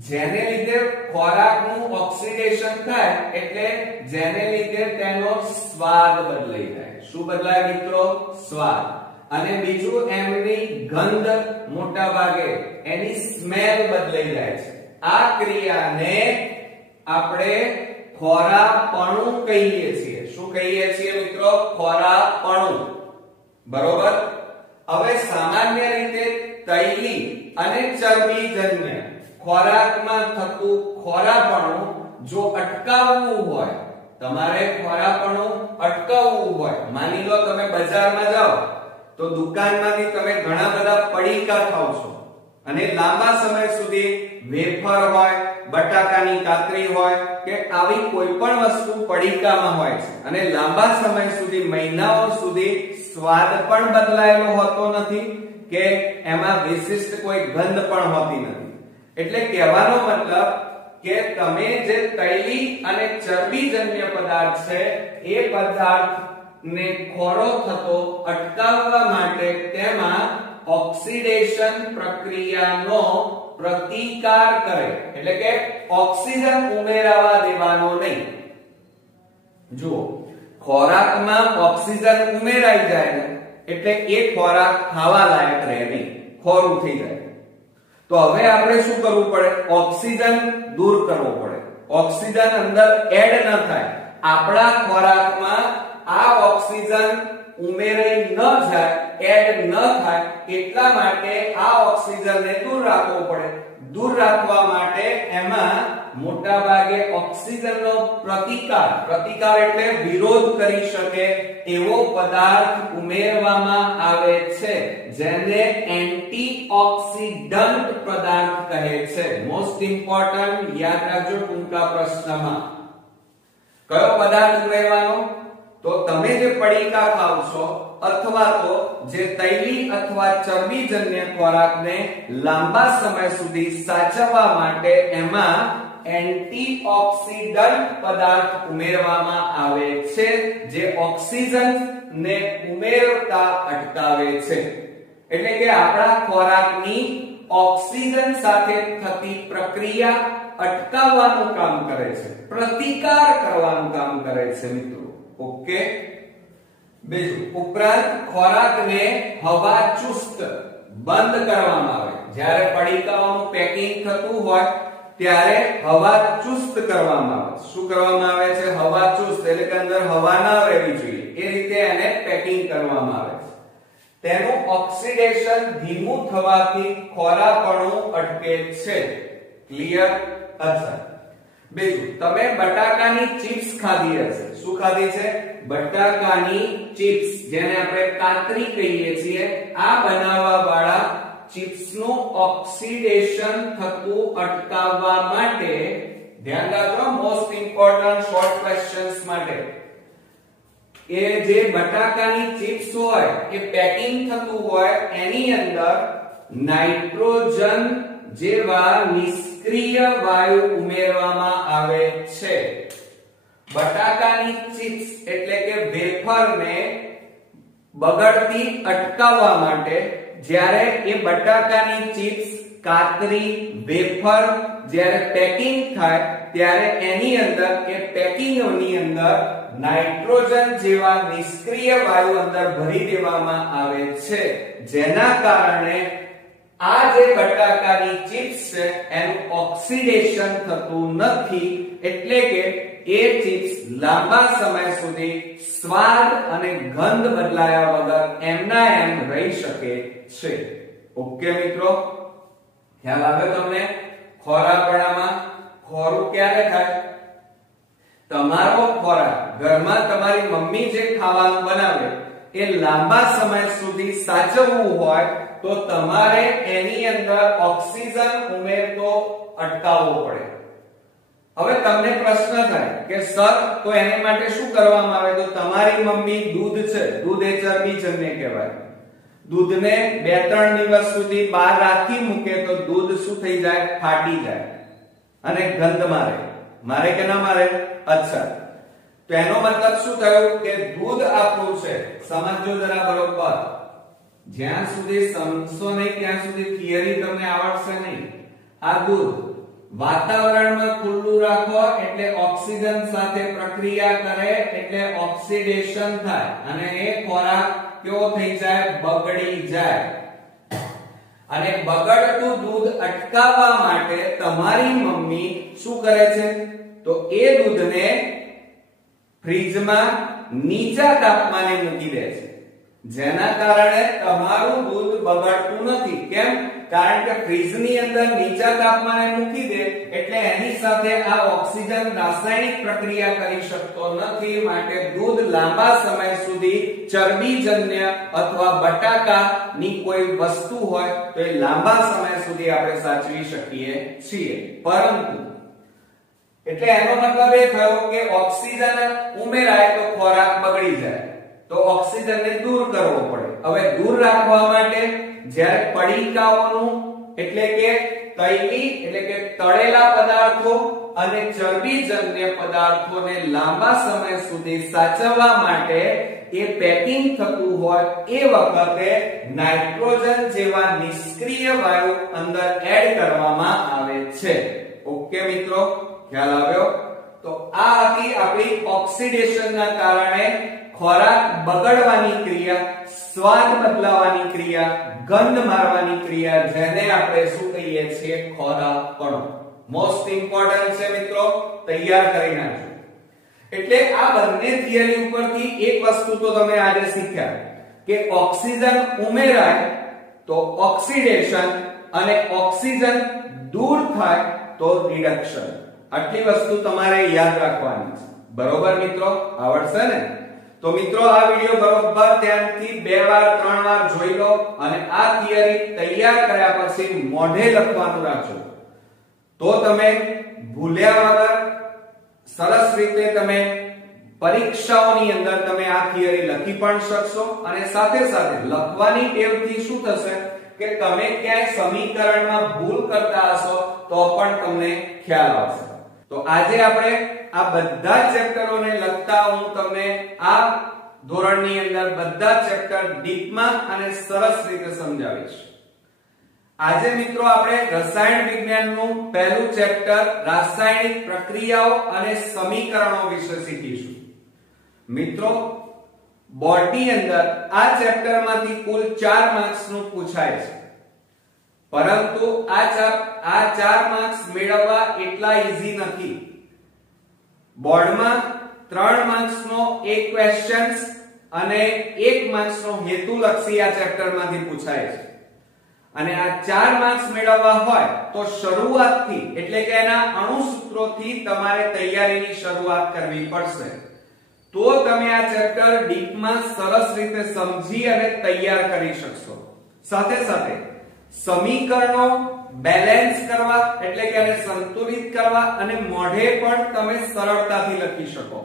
જેને લીધે ખોરાકનું ઓક્સિડેશન થાય એટલે જેને લીધે તેનો સ્વાદ બદલાઈ જાય. શું બદલાય મિત્રો? સ્વાદ. અને બીજું એમની ગંધ, મોટા ભાગે એની સ્મેલ બદલાઈ જાય છે. આ ક્રિયાને આપણે ખોરાપણું કહીએ છીએ. શું કહીએ છીએ મિત્રો? ખોરાપણું. બરોબર. હવે સામાન્ય રીતે તૈલી અને ચરબીજન્ય ખોરાકમાં થતું ખોરાપણું જો અટકાવવું હોય, તમારે ખોરાપણું અટકાવવું હોય, માની લો તમે બજારમાં જાઓ તો દુકાનમાંથી તમે ઘણા બધા પડીકા ખાવ છો અને લાંબા સમય સુધી વેફર હોય, બટાકાની કાતરી હોય કે આવી કોઈ પણ વસ્તુ પડીકામાં હોય છે અને લાંબા સમય સુધી, મહિનાઓ સુધી સ્વાદ પણ બદલાયેલો હોતો નથી કે એમાં વિશિષ્ટ કોઈ ગંધ પણ હોતી નથી. એટલે કહેવાનો મતલબ કે તમે જે તૈલી અને ચરબીજન્ય પદાર્થ છે એ પદાર્થને ખોરો થતો અટકાવવા માટે તેમાં ઓક્સિડેશન પ્રક્રિયાનો પ્રતિકાર કરે. એટલે કે ઓક્સિજન ઉમેરાવા દેવાનો નહીં. જુઓ, ખોરાકમાં ઓક્સિજન ઉમેરાઈ જાય ને એટલે એ ખોરાક ખાવા લાયક રહે નહીં, ખોરું થઈ જાય. તો હવે આપણે શું કરવું પડે? ઓક્સિજન દૂર કરવો પડે. ઓક્સિજન અંદર એડ ન થાય. આપણા ખોરાકમાં આ ઓક્સિજન ઉમેરાઈ ન જાય, એડ ન થાય એટલા માટે આ ઓક્સિજનને દૂર રાખવો પડે. દૂર રાખવા માટે એમાં મોટા ભાગે ઓક્સિજનનો પ્રતિકાર એટલે વિરોધ કરી શકે એવો પદાર્થ ઉમેરવામાં આવે છે, જેને એન્ટીઓક્સિડન્ટ પદાર્થ કહે છે. મોસ્ટ ઇમ્પોર્ટન્ટ, યાદ રાખજો ટૂંકા પ્રશ્નમાં. કયો પદાર્થ ઉમેરવાનો? તો તમે જે પડીકા ખાવ છો અથવા તો જે તૈલી અથવા ચરબીજન્ય ખોરાકને લાંબા સમય સુધી સાચવવા માટે એમાં એન્ટીઓક્સિડન્ટ પદાર્થ ઉમેરવામાં આવે છે, જે ઓક્સિજનને ઉમેરતા અટકાવે છે. એટલે કે આપણા ખોરાકની ઓક્સિજન સાથે થતી પ્રક્રિયા અટકાવવાનું કામ કરે છે, પ્રતિકાર કરવાનું કામ કરે છે મિત્રો. ઓકે. બીજું, ઉપરાંત ખોરાકને હવાચુસ્ત બંધ કરવામાં આવે. જ્યારે પડીકાઓનું પેકિંગ થતું હોય ત્યારે હવાચુસ્ત કરવામાં આવે. શું કરવામાં આવે છે? હવાચુસ્ત, એટલે કે અંદર હવા ના રહેવી જોઈએ એ રીતે એને પેકિંગ કરવામાં આવે છે. તેનું ઓક્સિડેશન ધીમું થવાથી ખોરાપણું અટકે છે. ક્લિયર? અચ્છા. બીજું, તમે બટાકાની ચિપ્સ ખાધી હશે. શું ખાધી છે? બટાકાની ચિપ્સ, જેને આપણે કાતરી કહીએ છીએ. આ બનાવવા વાળા ચિપ્સનું ઓક્સિડેશન થતું અટકાવવા માટે ધ્યાન રાખજો. મોસ્ટ ઇમ્પોર્ટન્ટ શોર્ટ ક્વેશ્ચન્સ માટે એ જે બટાકાની ચિપ્સ હોય એ પેકિંગ થતું હોય એની અંદર નાઇટ્રોજન જેવા નિષ્ક્રિય વાયુ ઉમેરવામાં આવે છે. બટાકાની ચિપ્સ એટલે કે વેફરને બગડતી અટકાવવા માટે જ્યારે એ બટાકાની ચિપ્સ, કાતરી, વેફર જ્યારે પેકિંગ થાય ત્યારે એની અંદર એ પેકિંગની અંદર નાઇટ્રોજન જેવા નિષ્ક્રિય વાયુ અંદર ભરી દેવામાં આવે છે, જેના કારણે આ જે બટાકાની ચિપ્સ છે એનું ઓક્સિડેશન થતું નથી. એટલે કે એ ચિપ્સ લાંબા સમય સુધી સ્વાદ અને ગંધ બદલાયા વગર એમના એમ રહી શકે છે. ઓકે મિત્રો, ખ્યાલ આવ્યો તમને? ખોરાપણામાં ખોરું ક્યારે થાય? તમારો ખોરાક ઘરમાં તમારી મમ્મી જે ખાવાનું બનાવે એ લાંબા સમય સુધી સાચવવું હોય તો તમારે એની અંદર ઓક્સિજન ઉમેરતો અટકાવવો પડે. હવે તમને પ્રશ્ન થાય કે સર, તો એને માટે શું કરવામાં આવે? તો તમારી મમ્મી દૂધ છે, દૂધ એ ચરબીજન્ય કહેવાય. દૂધને 2-3 દિવસ સુધી બહાર રાખી મૂકે તો દૂધ શું થઈ જાય? ફાટી જાય અને ગંધ મારે કે ના મારે? અચ્છા, તો એનો મતલબ શું થયું કે દૂધ આપણું છે, સમજો જરા બરોબર. જ્યાં સુધી સમજશો નહીં ત્યાં સુધી થિયરી તમને આવડશે નહીં. આ દૂધ વાતાવરણમાં ખુલ્લું રાખો એટલે ઓક્સિજન સાથે પ્રક્રિયા કરે એટલે ઓક્સિડેશન થાય અને એ ખોરાક કેવો થઈ જાય, બગડી જાય. અને બગડતું દૂધ અટકાવવા માટે તમારી મમ્મી શું કરે છે, તો એ દૂધને ફ્રીજમાં નીચા તાપમાને મૂકી દે છે, જેના કારણે તમારું દૂધ બગડતું નથી. કેમ? કારણ કે ફ્રીજની અંદર નીચા તાપમાને મૂકી દે એટલે એની સાથે આ ઓક્સિજન રાસાયણિક પ્રક્રિયા કરી શકતો નથી, માટે દૂધ લાંબા સમય સુધી ચરબીજન્ય અથવા બટાકાની કોઈ વસ્તુ હોય તો એ લાંબા સમય સુધી આપણે સાચવી શકીએ છીએ. પરંતુ એટલે એનો મતલબ એ થયો કે ઓક્સિજન ઉમેરાય તો ખોરાક બગડી જાય, તો ઓક્સિજનને દૂર કરવો પડે. હવે દૂર રાખવા માટે જ્યારે પડીકાઓનું એટલે કે તૈલી એટલે કે તળેલા પદાર્થો અને ચરબીજન્ય પદાર્થોને લાંબા સમય સુધી સાચવવા માટે એ પેકિંગ થતું હોય એ વખતે નાઇટ્રોજન જેવા નિષ્ક્રિય વાયુ અંદર એડ કરવામાં આવે છે. ઓકે મિત્રો, ખ્યાલ આવ્યો? તો આ હતી આપણી ઓક્સિડેશનના કારણે ખોરાક બગડવાની ક્રિયા, સ્વાદ બદલાવાની ક્રિયા, ગંધ મારવાની ક્રિયા, જેને આપણે શું કહીએ છીએ, ખોરાકપણું. મોસ્ટ ઇમ્પોર્ટન્ટ છે મિત્રો, તૈયાર કરી નાખજો. એટલે આ બંને થિયરી ઉપરથી એક વસ્તુ તો તમે આજે શીખ્યા કે ઓક્સિજન ઉમેરાય તો ઓક્સિડેશન અને ઓક્સિજન દૂર થાય તો રિડક્શન. આટલી વસ્તુ તમારે યાદ રાખવાની છે. બરોબર મિત્રો, આવડશે ને? તો મિત્રો આ વિડિયો બરોબર ધ્યાનથી 2 વાર 3 વાર જોઈ લો અને આ થિયરી તૈયાર કર્યા પછી મોઢે લખવાનું રાખજો, તો તમે ભૂલ્યા વગર સરસ રીતે તમે પરીક્ષાઓની અંદર તમે આ થિયરી લખી પણ શકશો. અને સાથે સાથે લખવાની ટેવથી શું થશે કે તમે ક્યાંય સમીકરણમાં ભૂલ કરતા હશો તો પણ તમને ખ્યાલ આવશે. તો આજે આપણે આ બધા ચેપ્ટરોને લગતા હું તમને આ ધોરણની અંદર બધા ચેપ્ટર ડીપમાં અને સરસ રીતે સમજાવીશ. આજે મિત્રો આપણે રસાયણ વિજ્ઞાનનું પહેલું ચેપ્ટર રાસાયણિક પ્રક્રિયાઓ અને સમીકરણો વિશે શીખીશું. મિત્રો બોર્ડની અંદર આ ચેપ્ટરમાંથી કુલ 4 માર્ક્સનું પૂછાય છે, પરંતુ આ 4 માર્ક્સ મેળવવા એટલા ઈઝી નથી. બોર્ડમાં 3 માર્ક્સનો એક ક્વેશ્ચન્સ અને 1 માર્ક્સનો હેતુલક્ષી આ ચેપ્ટરમાંથી પૂછાય છે. અને આ 4 માર્ક્સ મેળવવા હોય તો શરૂઆતથી એટલે કે એના અણુસૂત્રોથી તમારે તૈયારીની શરૂઆત કરવી પડશે, તો તમે આ ચેપ્ટર ડીપમાં સરસ રીતે સમજી અને તૈયાર કરી શકશો. સાથે સાથે સમીકરણો બેલેન્સ કરવા એટલે કે એને સંતુલિત કરવા અને મોઢે પણ તમે સરળતાથી લખી શકો.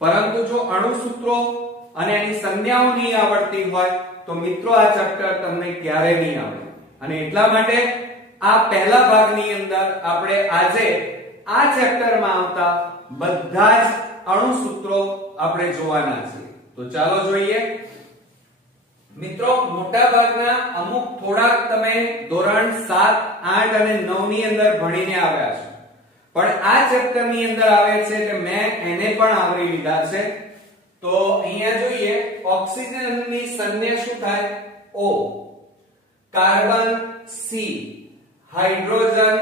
પરંતુ જો અણુસૂત્રો અને એની સંજ્ઞાઓ નહીં આવડતી હોય તો મિત્રો આ ચેપ્ટર તમને ક્યારે નહીં આવડે. અને એટલા માટે આ પહેલા ભાગની અંદર આપણે આજે આ ચેપ્ટરમાં આવતા બધા જ અણુસૂત્રો આપણે જોવાના છે. તો ચાલો જોઈએ. મિત્રો મોટા ભાગના અમુક થોડાક તમે ધોરણ 7, 8 અને 9 ની અંદર ભણીને આવ્યા છો, પણ આ ચેપ્ટર ની અંદર આવે છે કે મેં એને પણ આવરી લીધા છે. તો અહીંયા જોઈએ, ઓક્સિજનની સંજ્ઞા શું થાય? O, carbon C, hydrogen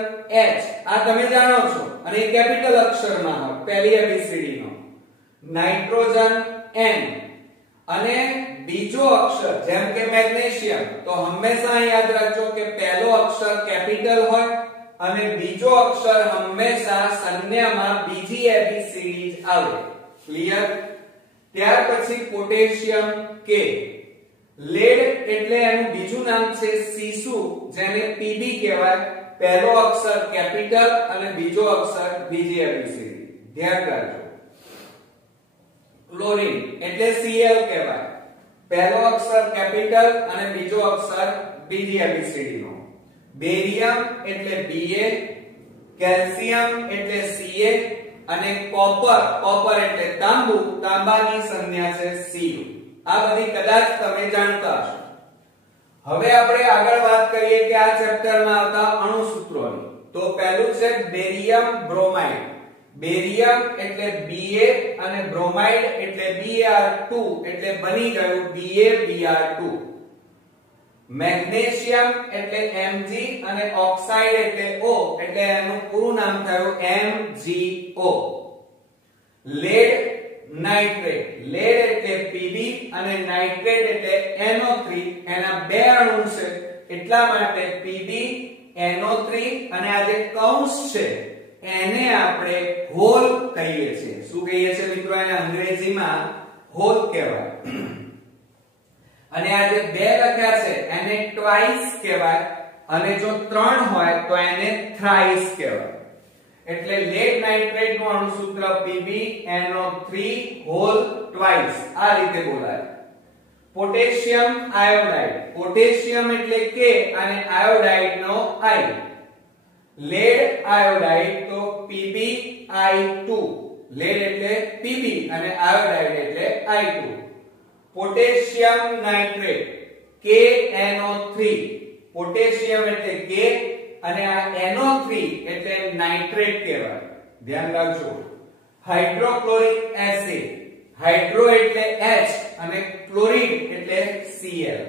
H, આ તમે જાણો છો અને એ કેપિટલ અક્ષરમાં હોય પહેલી એબીસીડી નો. નાઇટ્રોજન N અને બીજો અક્ષર જેમ કે મેગ્નેશિયમ, તો હંમેશા યાદ રાખજો કે પહેલો અક્ષર કેપિટલ હોય અને બીજો અક્ષર હંમેશા સંજ્ઞામાં બીજી એબીસીડી જ આવે. ક્લિયર? ત્યાર પછી પોટેશિયમ K, લેડ એટલે એનું બીજું નામ છે સીસુ, જેને Pb કહેવાય. પહેલો અક્ષર કેપિટલ અને બીજો અક્ષર બીજી એબીસીડી, ધ્યાન રાખજો. ક્લોરીન એટલે Cl કહેવાય. પહેલો અક્ષર કેપિટલ અને બીજો અક્ષર બીજી એબીસીડી નો. બેરિયમ એટલે Ba, કેલ્શિયમ એટલે Ca અને કોપર એટલે તાંબુ, તાંબાની સંજ્ઞા છે Cu. આ બધી કદાચ તમે જાણતા હશો. હવે આપણે આગળ વાત કરીએ કે આ ચેપ્ટરમાં આવતા અણુસૂત્રોની. તો પહેલું છે બેરિયમ બ્રોમાઇડ. બેરિયમ એટલે Ba અને બ્રોમાઇડ એટલે Br2 એટલે બની ગયું BaBr2. મેગ્નેશિયમ એટલે Mg અને ઓક્સાઇડ એટલે O એટલે એનું પૂરું નામ થયું MgO. લેડ નાઇટ્રેટ, લેડ એટલે Pb અને નાઇટ્રેટ એટલે NO3, એના બે અણુ છે એટલા માટે Pb NO3 અને આ જે કૌંસ છે એને આપણે હોલ કહીએ છીએ. શું કહીએ છીએ મિત્રો? એને અંગ્રેજીમાં હોલ કહેવાય. અને આ જે બે લખ્યા છે એને ટ્વાઇસ કહેવાય અને જો ત્રણ હોય તો એને થ્રાઇસ કહેવાય. એટલે લેડ નાઇટ્રેટ નું અણુસૂત્ર PbNO3 હોલ ટ્વાઇસ આ રીતે બોલાય. પોટેશિયમ આયોડાઇડ, પોટેશિયમ એટલે K અને આયોડાઇડ નો I. લેડ આયોડાઇડ તો PbI2, લેડ એટલે Pb અને આયોડાઇડ એટલે I2. Potassium nitrate KNO3, potassium એટલે K અને આ NO3 એટલે નાઇટ્રેટ કહેવાય. ધ્યાન રાખજો. હાઇડ્રોક્લોરિક એસિડ, હાઇડ્રો એટલે H અને ક્લોરિન એટલે Cl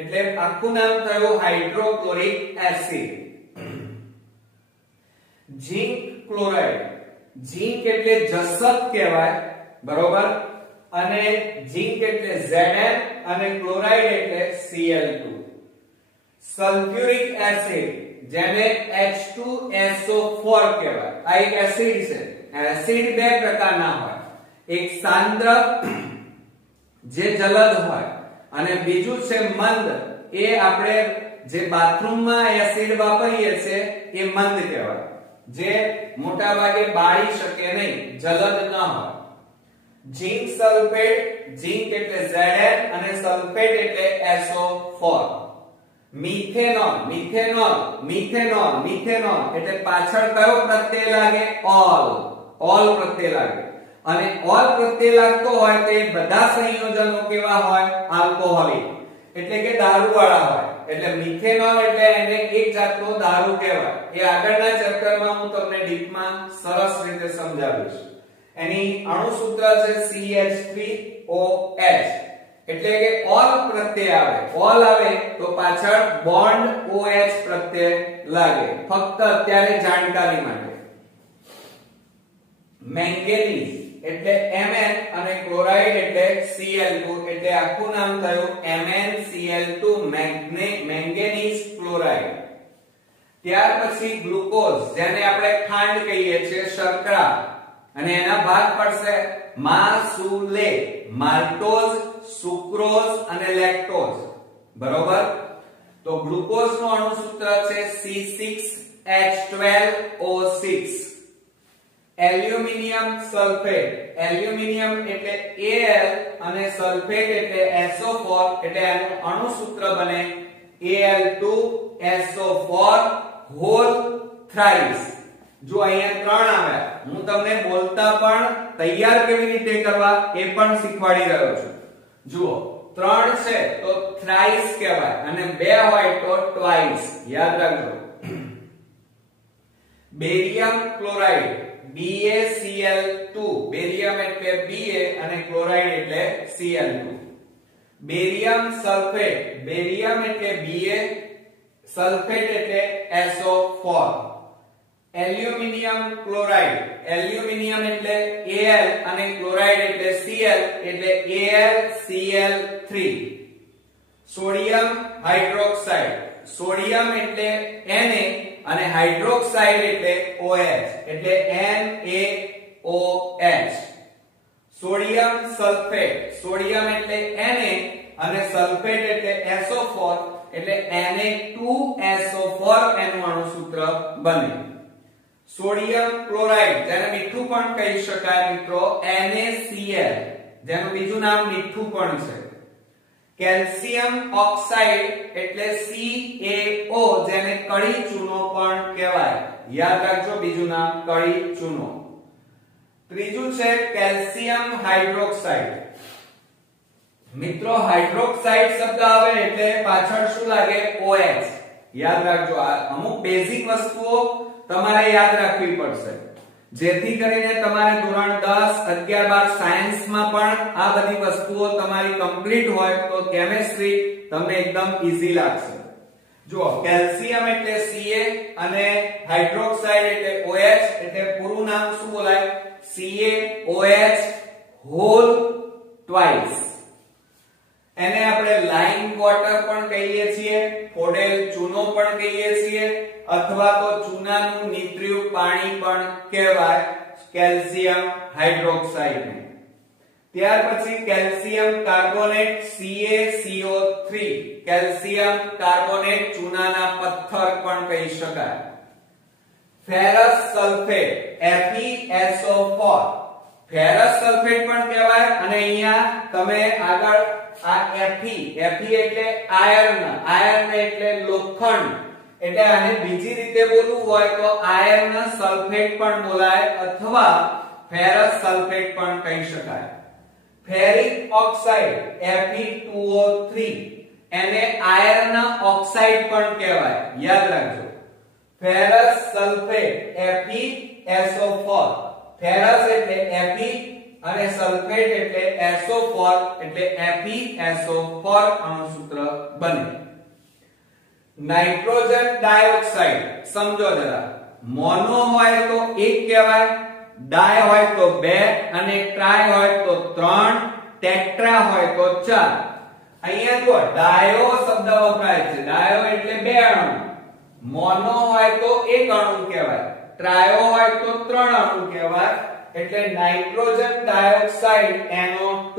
એટલે આખું નામ થયું hydrochloric acid. Zinc chloride, zinc એટલે જસત કહેવાય, બરોબર, અને ઝિંક એટલે Zn અને ક્લોરાઇડ એટલે Cl2. સલ્ફ્યુરિક એસિડ જેને H2SO4 કહેવાય. આ એક એસિડ છે. એસિડ બે પ્રકારના હોય, એક સાંદ્ર જે જલદ હોય અને બીજું છે મંદ. એ આપણે જે બાથરૂમમાં એસિડ વાપરીએ છીએ એ મંદ કહેવાય, જે મોટા ભાગે બાળી શકે નહીં, જલદ ન હોય. ઝિંક સલ્ફેટ, ઝિંક એટલે Zn અને સલ્ફેટ એટલે SO4. Methanol, methanol, methanol, methanol એટલે પાછળ કયો પ્રત્યય લાગે? ઓલ, ઓલ પ્રત્યય લાગે. અને ઓલ પ્રત્યય લાગતો હોય તો એ બધા સંયોજનો કેવા હોય? આલ્કોહોલિક, એટલે કે દારૂવાળા હોય. એટલે મિથેનોલ એટલે એને એક જાતનો દારૂ કહેવાય. એ આગળના ચેપ્ટરમાં હું તમને ડીપમાં સરસ રીતે સમજાવીશ. એની અણુસૂત્ર છે CH3OH, એટલે કે ઓલ પ્રત્યય આવે. ઓલ આવે તો પાછળ બોન્ડ OH પ્રત્યય લાગે. ફક્ત અત્યારે જાણકારી માટે. મેંગેનીઝ એટલે Mn અને ક્લોરાઇડ એટલે Cl2 એટલે આખું નામ થયું MnCl2 મેંગેનીઝ ક્લોરાઇડ. ત્યાર પછી ગ્લુકોઝ જેને આપણે ખાંડ કહીએ છીએ, શર્કરા, અને એના ભાગ પડશે માસુલે, માલ્ટોઝ, સુક્રોઝ અને લેક્ટોઝ, બરોબર. તો ગ્લુકોઝ નું અણુસૂત્ર છે C6H12O6. એલ્યુમિનિયમ સલ્ફેટ, એલ્યુમિનિયમ એટલે Al અને સલ્ફેટ એટલે SO4 એટલે એનું અણુસૂત્ર બને Al2SO4 હોલ થ્રાઇસ. જો અહીંયા ત્રણ આવ્યા, હું તમને બોલતા પણ તૈયાર કેવી રીતે કરવા એ પણ શીખવાડી રહ્યો છું. જુઓ, ત્રણ છે તો થ્રાઇસ કહેવાય અને બે હોય તો ટ્વાઇસ. યાદ રાખજો. બેરિયમ ક્લોરાઇડ BaCl2, બેરિયમ એટલે Ba અને ક્લોરાઇડ એટલે Cl2. બેરિયમ સલ્ફેટ, બેરિયમ એટલે Ba, સલ્ફેટ એટલે SO4. એલ્યુમિનિયમ ક્લોરાઇડ, એલ્યુમિનિયમ એટલે Al અને ક્લોરાઇડ એટલે Cl એટલે AlCl3. સોડિયમ હાઇડ્રોક્સાઇડ, સોડિયમ એટલે Na અને હાઇડ્રોક્સાઇડ એટલે OH એટલે NaOH. સોડિયમ સલ્ફેટ, સોડિયમ એટલે Na અને સલ્ફેટ એટલે SO4 એટલે Na2SO4 એનું અણુસૂત્ર બને. સોડિયમ ક્લોરાઇડ જેને મીઠું પણ કહી શકાય મિત્રો, NaCl જેનું બીજું નામ મીઠું પણ છે. કેલ્શિયમ ઓક્સાઇડ એટલે CaO જેને કળી ચૂનો પણ કહેવાય. યાદ રાખજો, બીજું નામ કળી ચૂનો. ત્રીજું છે કેલ્શિયમ હાઇડ્રોક્સાઇડ. મિત્રો હાઇડ્રોક્સાઇડ શબ્દ આવે એટલે પાછળ શું લાગે? OH. યાદ રાખજો, આ અમુક બેઝિક વસ્તુઓ તમારે યાદ રાખવી પડશે, જેથી કરીને તમારે ધોરણ 10, 11, 12 સાયન્સમાં પણ આ બધી વસ્તુઓ તમારી કમ્પ્લીટ હોય તો કેમેસ્ટ્રી તમને એકદમ ઈઝી લાગશે. જો કેલ્શિયમ એટલે Ca અને હાઇડ્રોક્સાઇડ એટલે OH, એટલે પૂરું નામ શું બોલાય? CaOH whole twice. એને આપણે લાઇમ વોટર પણ કહીએ છીએ, ફોડેલ ચૂનો પણ કહીએ છીએ, અથવા તો ચૂનાનું નીતર્યું પાણી પણ કહેવાય કેલ્શિયમ હાઇડ્રોક્સાઇડ ને. ત્યાર પછી calcium carbonate CaCO3, calcium carbonate ચૂનાના પથ્થર પણ કહી શકાય. Ferrous sulphate FeSO4, ferrous sulphate પણ કહેવાય. અને અહીંયા તમે આગળ આ Fe એટલે આયર્ન એટલે લોખંડ, એટલે આને બીજી રીતે બોલવું હોય તો આયર્ન સલ્ફેટ પણ બોલાય અથવા ફેરસ સલ્ફેટ પણ કહી શકાય. ફેરિક ઓક્સાઇડ Fe2O3, એને આયર્ન ઓક્સાઇડ પણ કહેવાય, યાદ રાખજો. ફેરસ સલ્ફેટ FeSO4, ફેરસ એટલે Fe અને સલ્ફેટ એટલે SO4 એટલે FeSO4 અણુસૂત્ર બને. નાઇટ્રોજન ડાયોક્સાઇડ સમજો જરા, મોનો હોય તો એક કહેવાય, ડાય હોય તો બે, અને ટ્રાય હોય તો ત્રણ, ટેટ્રા હોય તો ચાર. અહીંયા જો ડાયો શબ્દ વપરાય છે, ડાયો એટલે બે અણુ, મોનો હોય તો એક અણુ કહેવાય, ટ્રાયો હોય તો ત્રણ અણુ કહેવાય, એટલે nitrogen dioxide NO2.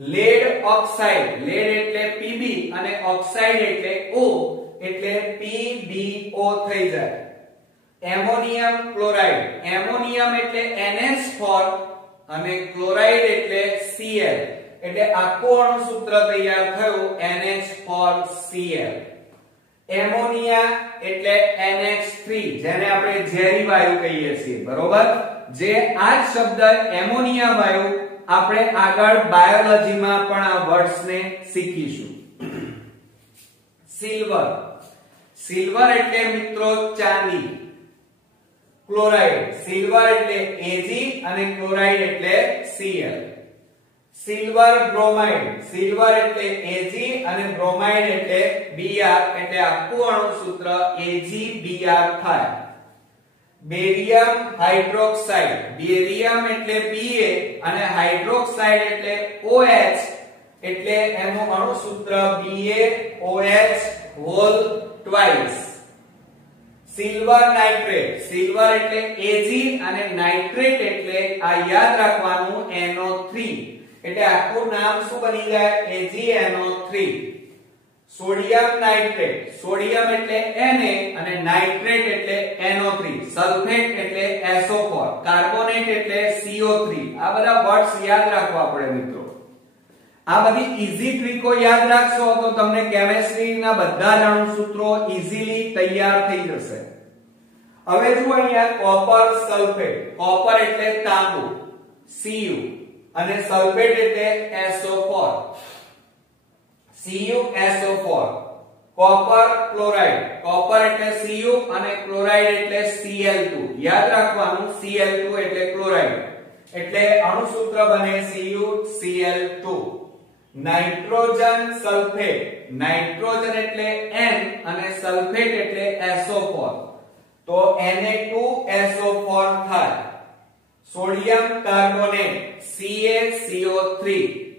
Lead oxide, lead એટલે Pb અને ઓક્સાઇડ એટલે O, એટલે PbO થઈ જાય. એમોનિયમ ક્લોરાઇડ, એમોનિયમ એટલે NH4 અને ક્લોરાઇડ એટલે Cl, એટલે આખું અણુસૂત્ર તૈયાર થયું NH4Cl. એમોનિયા એટલે NH3, જેને આપણે ઝેરી વાયુ કહીએ છીએ, બરોબર? જે આ જ શબ્દ એમોનિયા વાયુ આપણે આગળ બાયોલોજીમાં પણ આ વર્ડ્સને શીખીશું. સિલ્વર, સિલ્વર એટલે મિત્રો ચાંદી. ક્લોરાઇડ, સિલ્વર એટલે Ag અને ક્લોરાઇડ એટલે Cl. સિલ્વર બ્રોમાઇડ, સિલ્વર એટલે Ag અને બ્રોમાઇડ એટલે Br, એટલે આખું અણુસૂત્ર AgBr થાય. બેરિયમ હાઇડ્રોક્સાઇડ, બેરિયમ એટલે Ba અને હાઇડ્રોક્સાઇડ એટલે OH, એટલે એનું અણુસૂત્ર BaOH whole twice. Silver nitrate, silver એટલે Ag અને નાઇટ્રેટ એટલે આ યાદ રાખવાનું NO3, એટલે આખું નામ શું બની જાય? AgNO3. સોડિયમ નાઇટ્રેટ, સોડિયમ એટલે Na અને નાઇટ્રેટ એટલે NO3, સલ્ફેટ એટલે SO4, કાર્બોનેટ એટલે CO3. આ બધા વર્ડ્સ યાદ રાખવા પડે મિત્રો. આ બધી ઈઝી ટ્રીકો યાદ રાખશો તો તમને કેમેસ્ટ્રીના બધા જ અણુસૂત્રો ઈઝીલી તૈયાર થઈ જશે. હવે જુઓ અહીંયા કોપર સલ્ફેટ, કોપર એટલે તાંબુ Cu અને સલ્ફેટ એટલે SO4, CuSO4. Copper chloride, copper એટલે Cu અને ક્લોરાઇડ એટલે Cl2, યાદ રાખવાનું Cl2 એટલે ક્લોરાઇડ, એટલે અણુસૂત્ર બને CuCl2. નાઇટ્રોજન સલ્ફેટ, નાઇટ્રોજન એટલે N અને સલ્ફેટ એટલે SO4, તો Na2SO4 થાય. સોડિયમ કાર્બોનેટ CaCO3,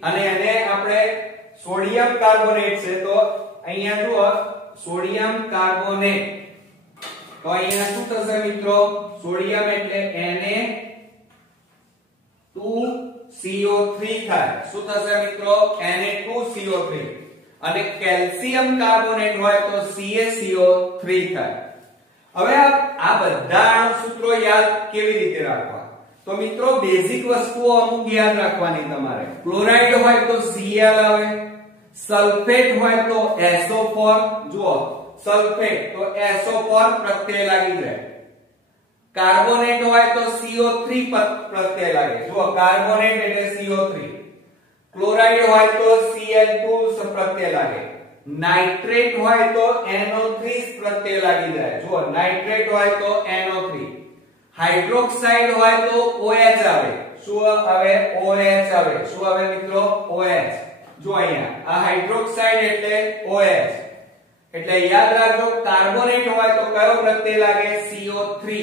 અને એને આપણે સોડિયમ કાર્બોનેટ છે તો અહીંયા જુઓ સોડિયમ કાર્બોનેટ, તો અહીંયા શું થશે મિત્રો? સોડિયમ એટલે Na2CO3 થાય. શું થશે મિત્રો? Na2CO3. અને કેલ્શિયમ કાર્બોનેટ હોય તો CaCO3 થાય. હવે આ બધા અણુસૂત્રો યાદ કેવી રીતે રાખવા? તો મિત્રો બેઝિક વસ્તુઓ અમુક યાદ રાખવાની તમારે. ક્લોરાઇડ હોય તો Cl આવે, સલ્ફેટ હોય તો SO4, જુઓ સલ્ફેટ તો SO4 પ્રત્યય લાગી જાય. કાર્બોનેટ હોય તો CO3 પ્રત્યય લાગે, જુઓ કાર્બોનેટ એટલે CO3. ક્લોરાઇડ હોય તો Cl2 પ્રત્યય લાગે. નાઇટ્રેટ હોય તો NO3 પ્રત્યય લાગી જાય. જો નાઇટ્રેટ હોય તો NO3, હાઇડ્રોક્સાઇડ હોય તો OH આવે. શું આવે? OH આવે. શું આવે મિત્રો? OH. જો અહીંયા આ હાઇડ્રોક્સાઇડ એટલે OH. એટલે યાદ રાખજો, કાર્બોનેટ હોય તો કયો પ્રત્યય લાગે? CO3.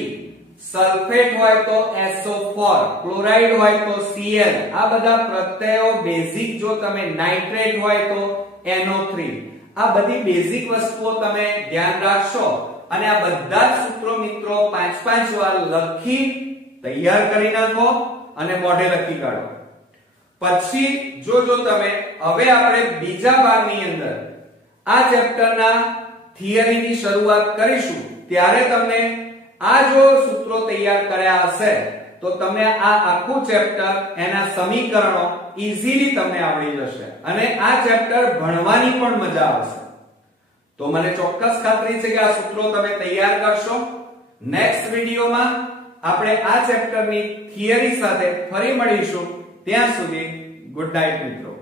સલ્ફેટ હોય તો SO4, ક્લોરાઇડ હોય તો Cl. આ બધા પ્રત્યયો બેઝિક, જો તમે નાઇટ્રેટ હોય તો NO3. આ બધી બેઝિક વસ્તુઓ તમે ધ્યાન રાખશો અને આ બધા જ સૂત્રો મિત્રો 5-5 વાર લખી તૈયાર કરી નાખો અને મોઢે લખી કાઢો. પછી જો તમે હવે આપણે બીજા ભાગની અંદર આ ચેપ્ટરના થિયરીની શરૂઆત કરીશું, ત્યારે તમને આ જો સૂત્રો તૈયાર કર્યા હશે તો તમે આ આખું ચેપ્ટર, એના સમીકરણો ઈઝીલી તમને આવડી જશે અને આ ચેપ્ટર ભણવાની પણ મજા આવશે. તો મને ચોક્કસ ખાતરી છે કે આ સૂત્રો તમે તૈયાર કરશો. નેક્સ્ટ વિડિયોમાં આપણે આ ચેપ્ટરની થિયરી સાથે ફરી મળીશું. ત્યાં સુધી ગુડ નાઇટ મિત્રો.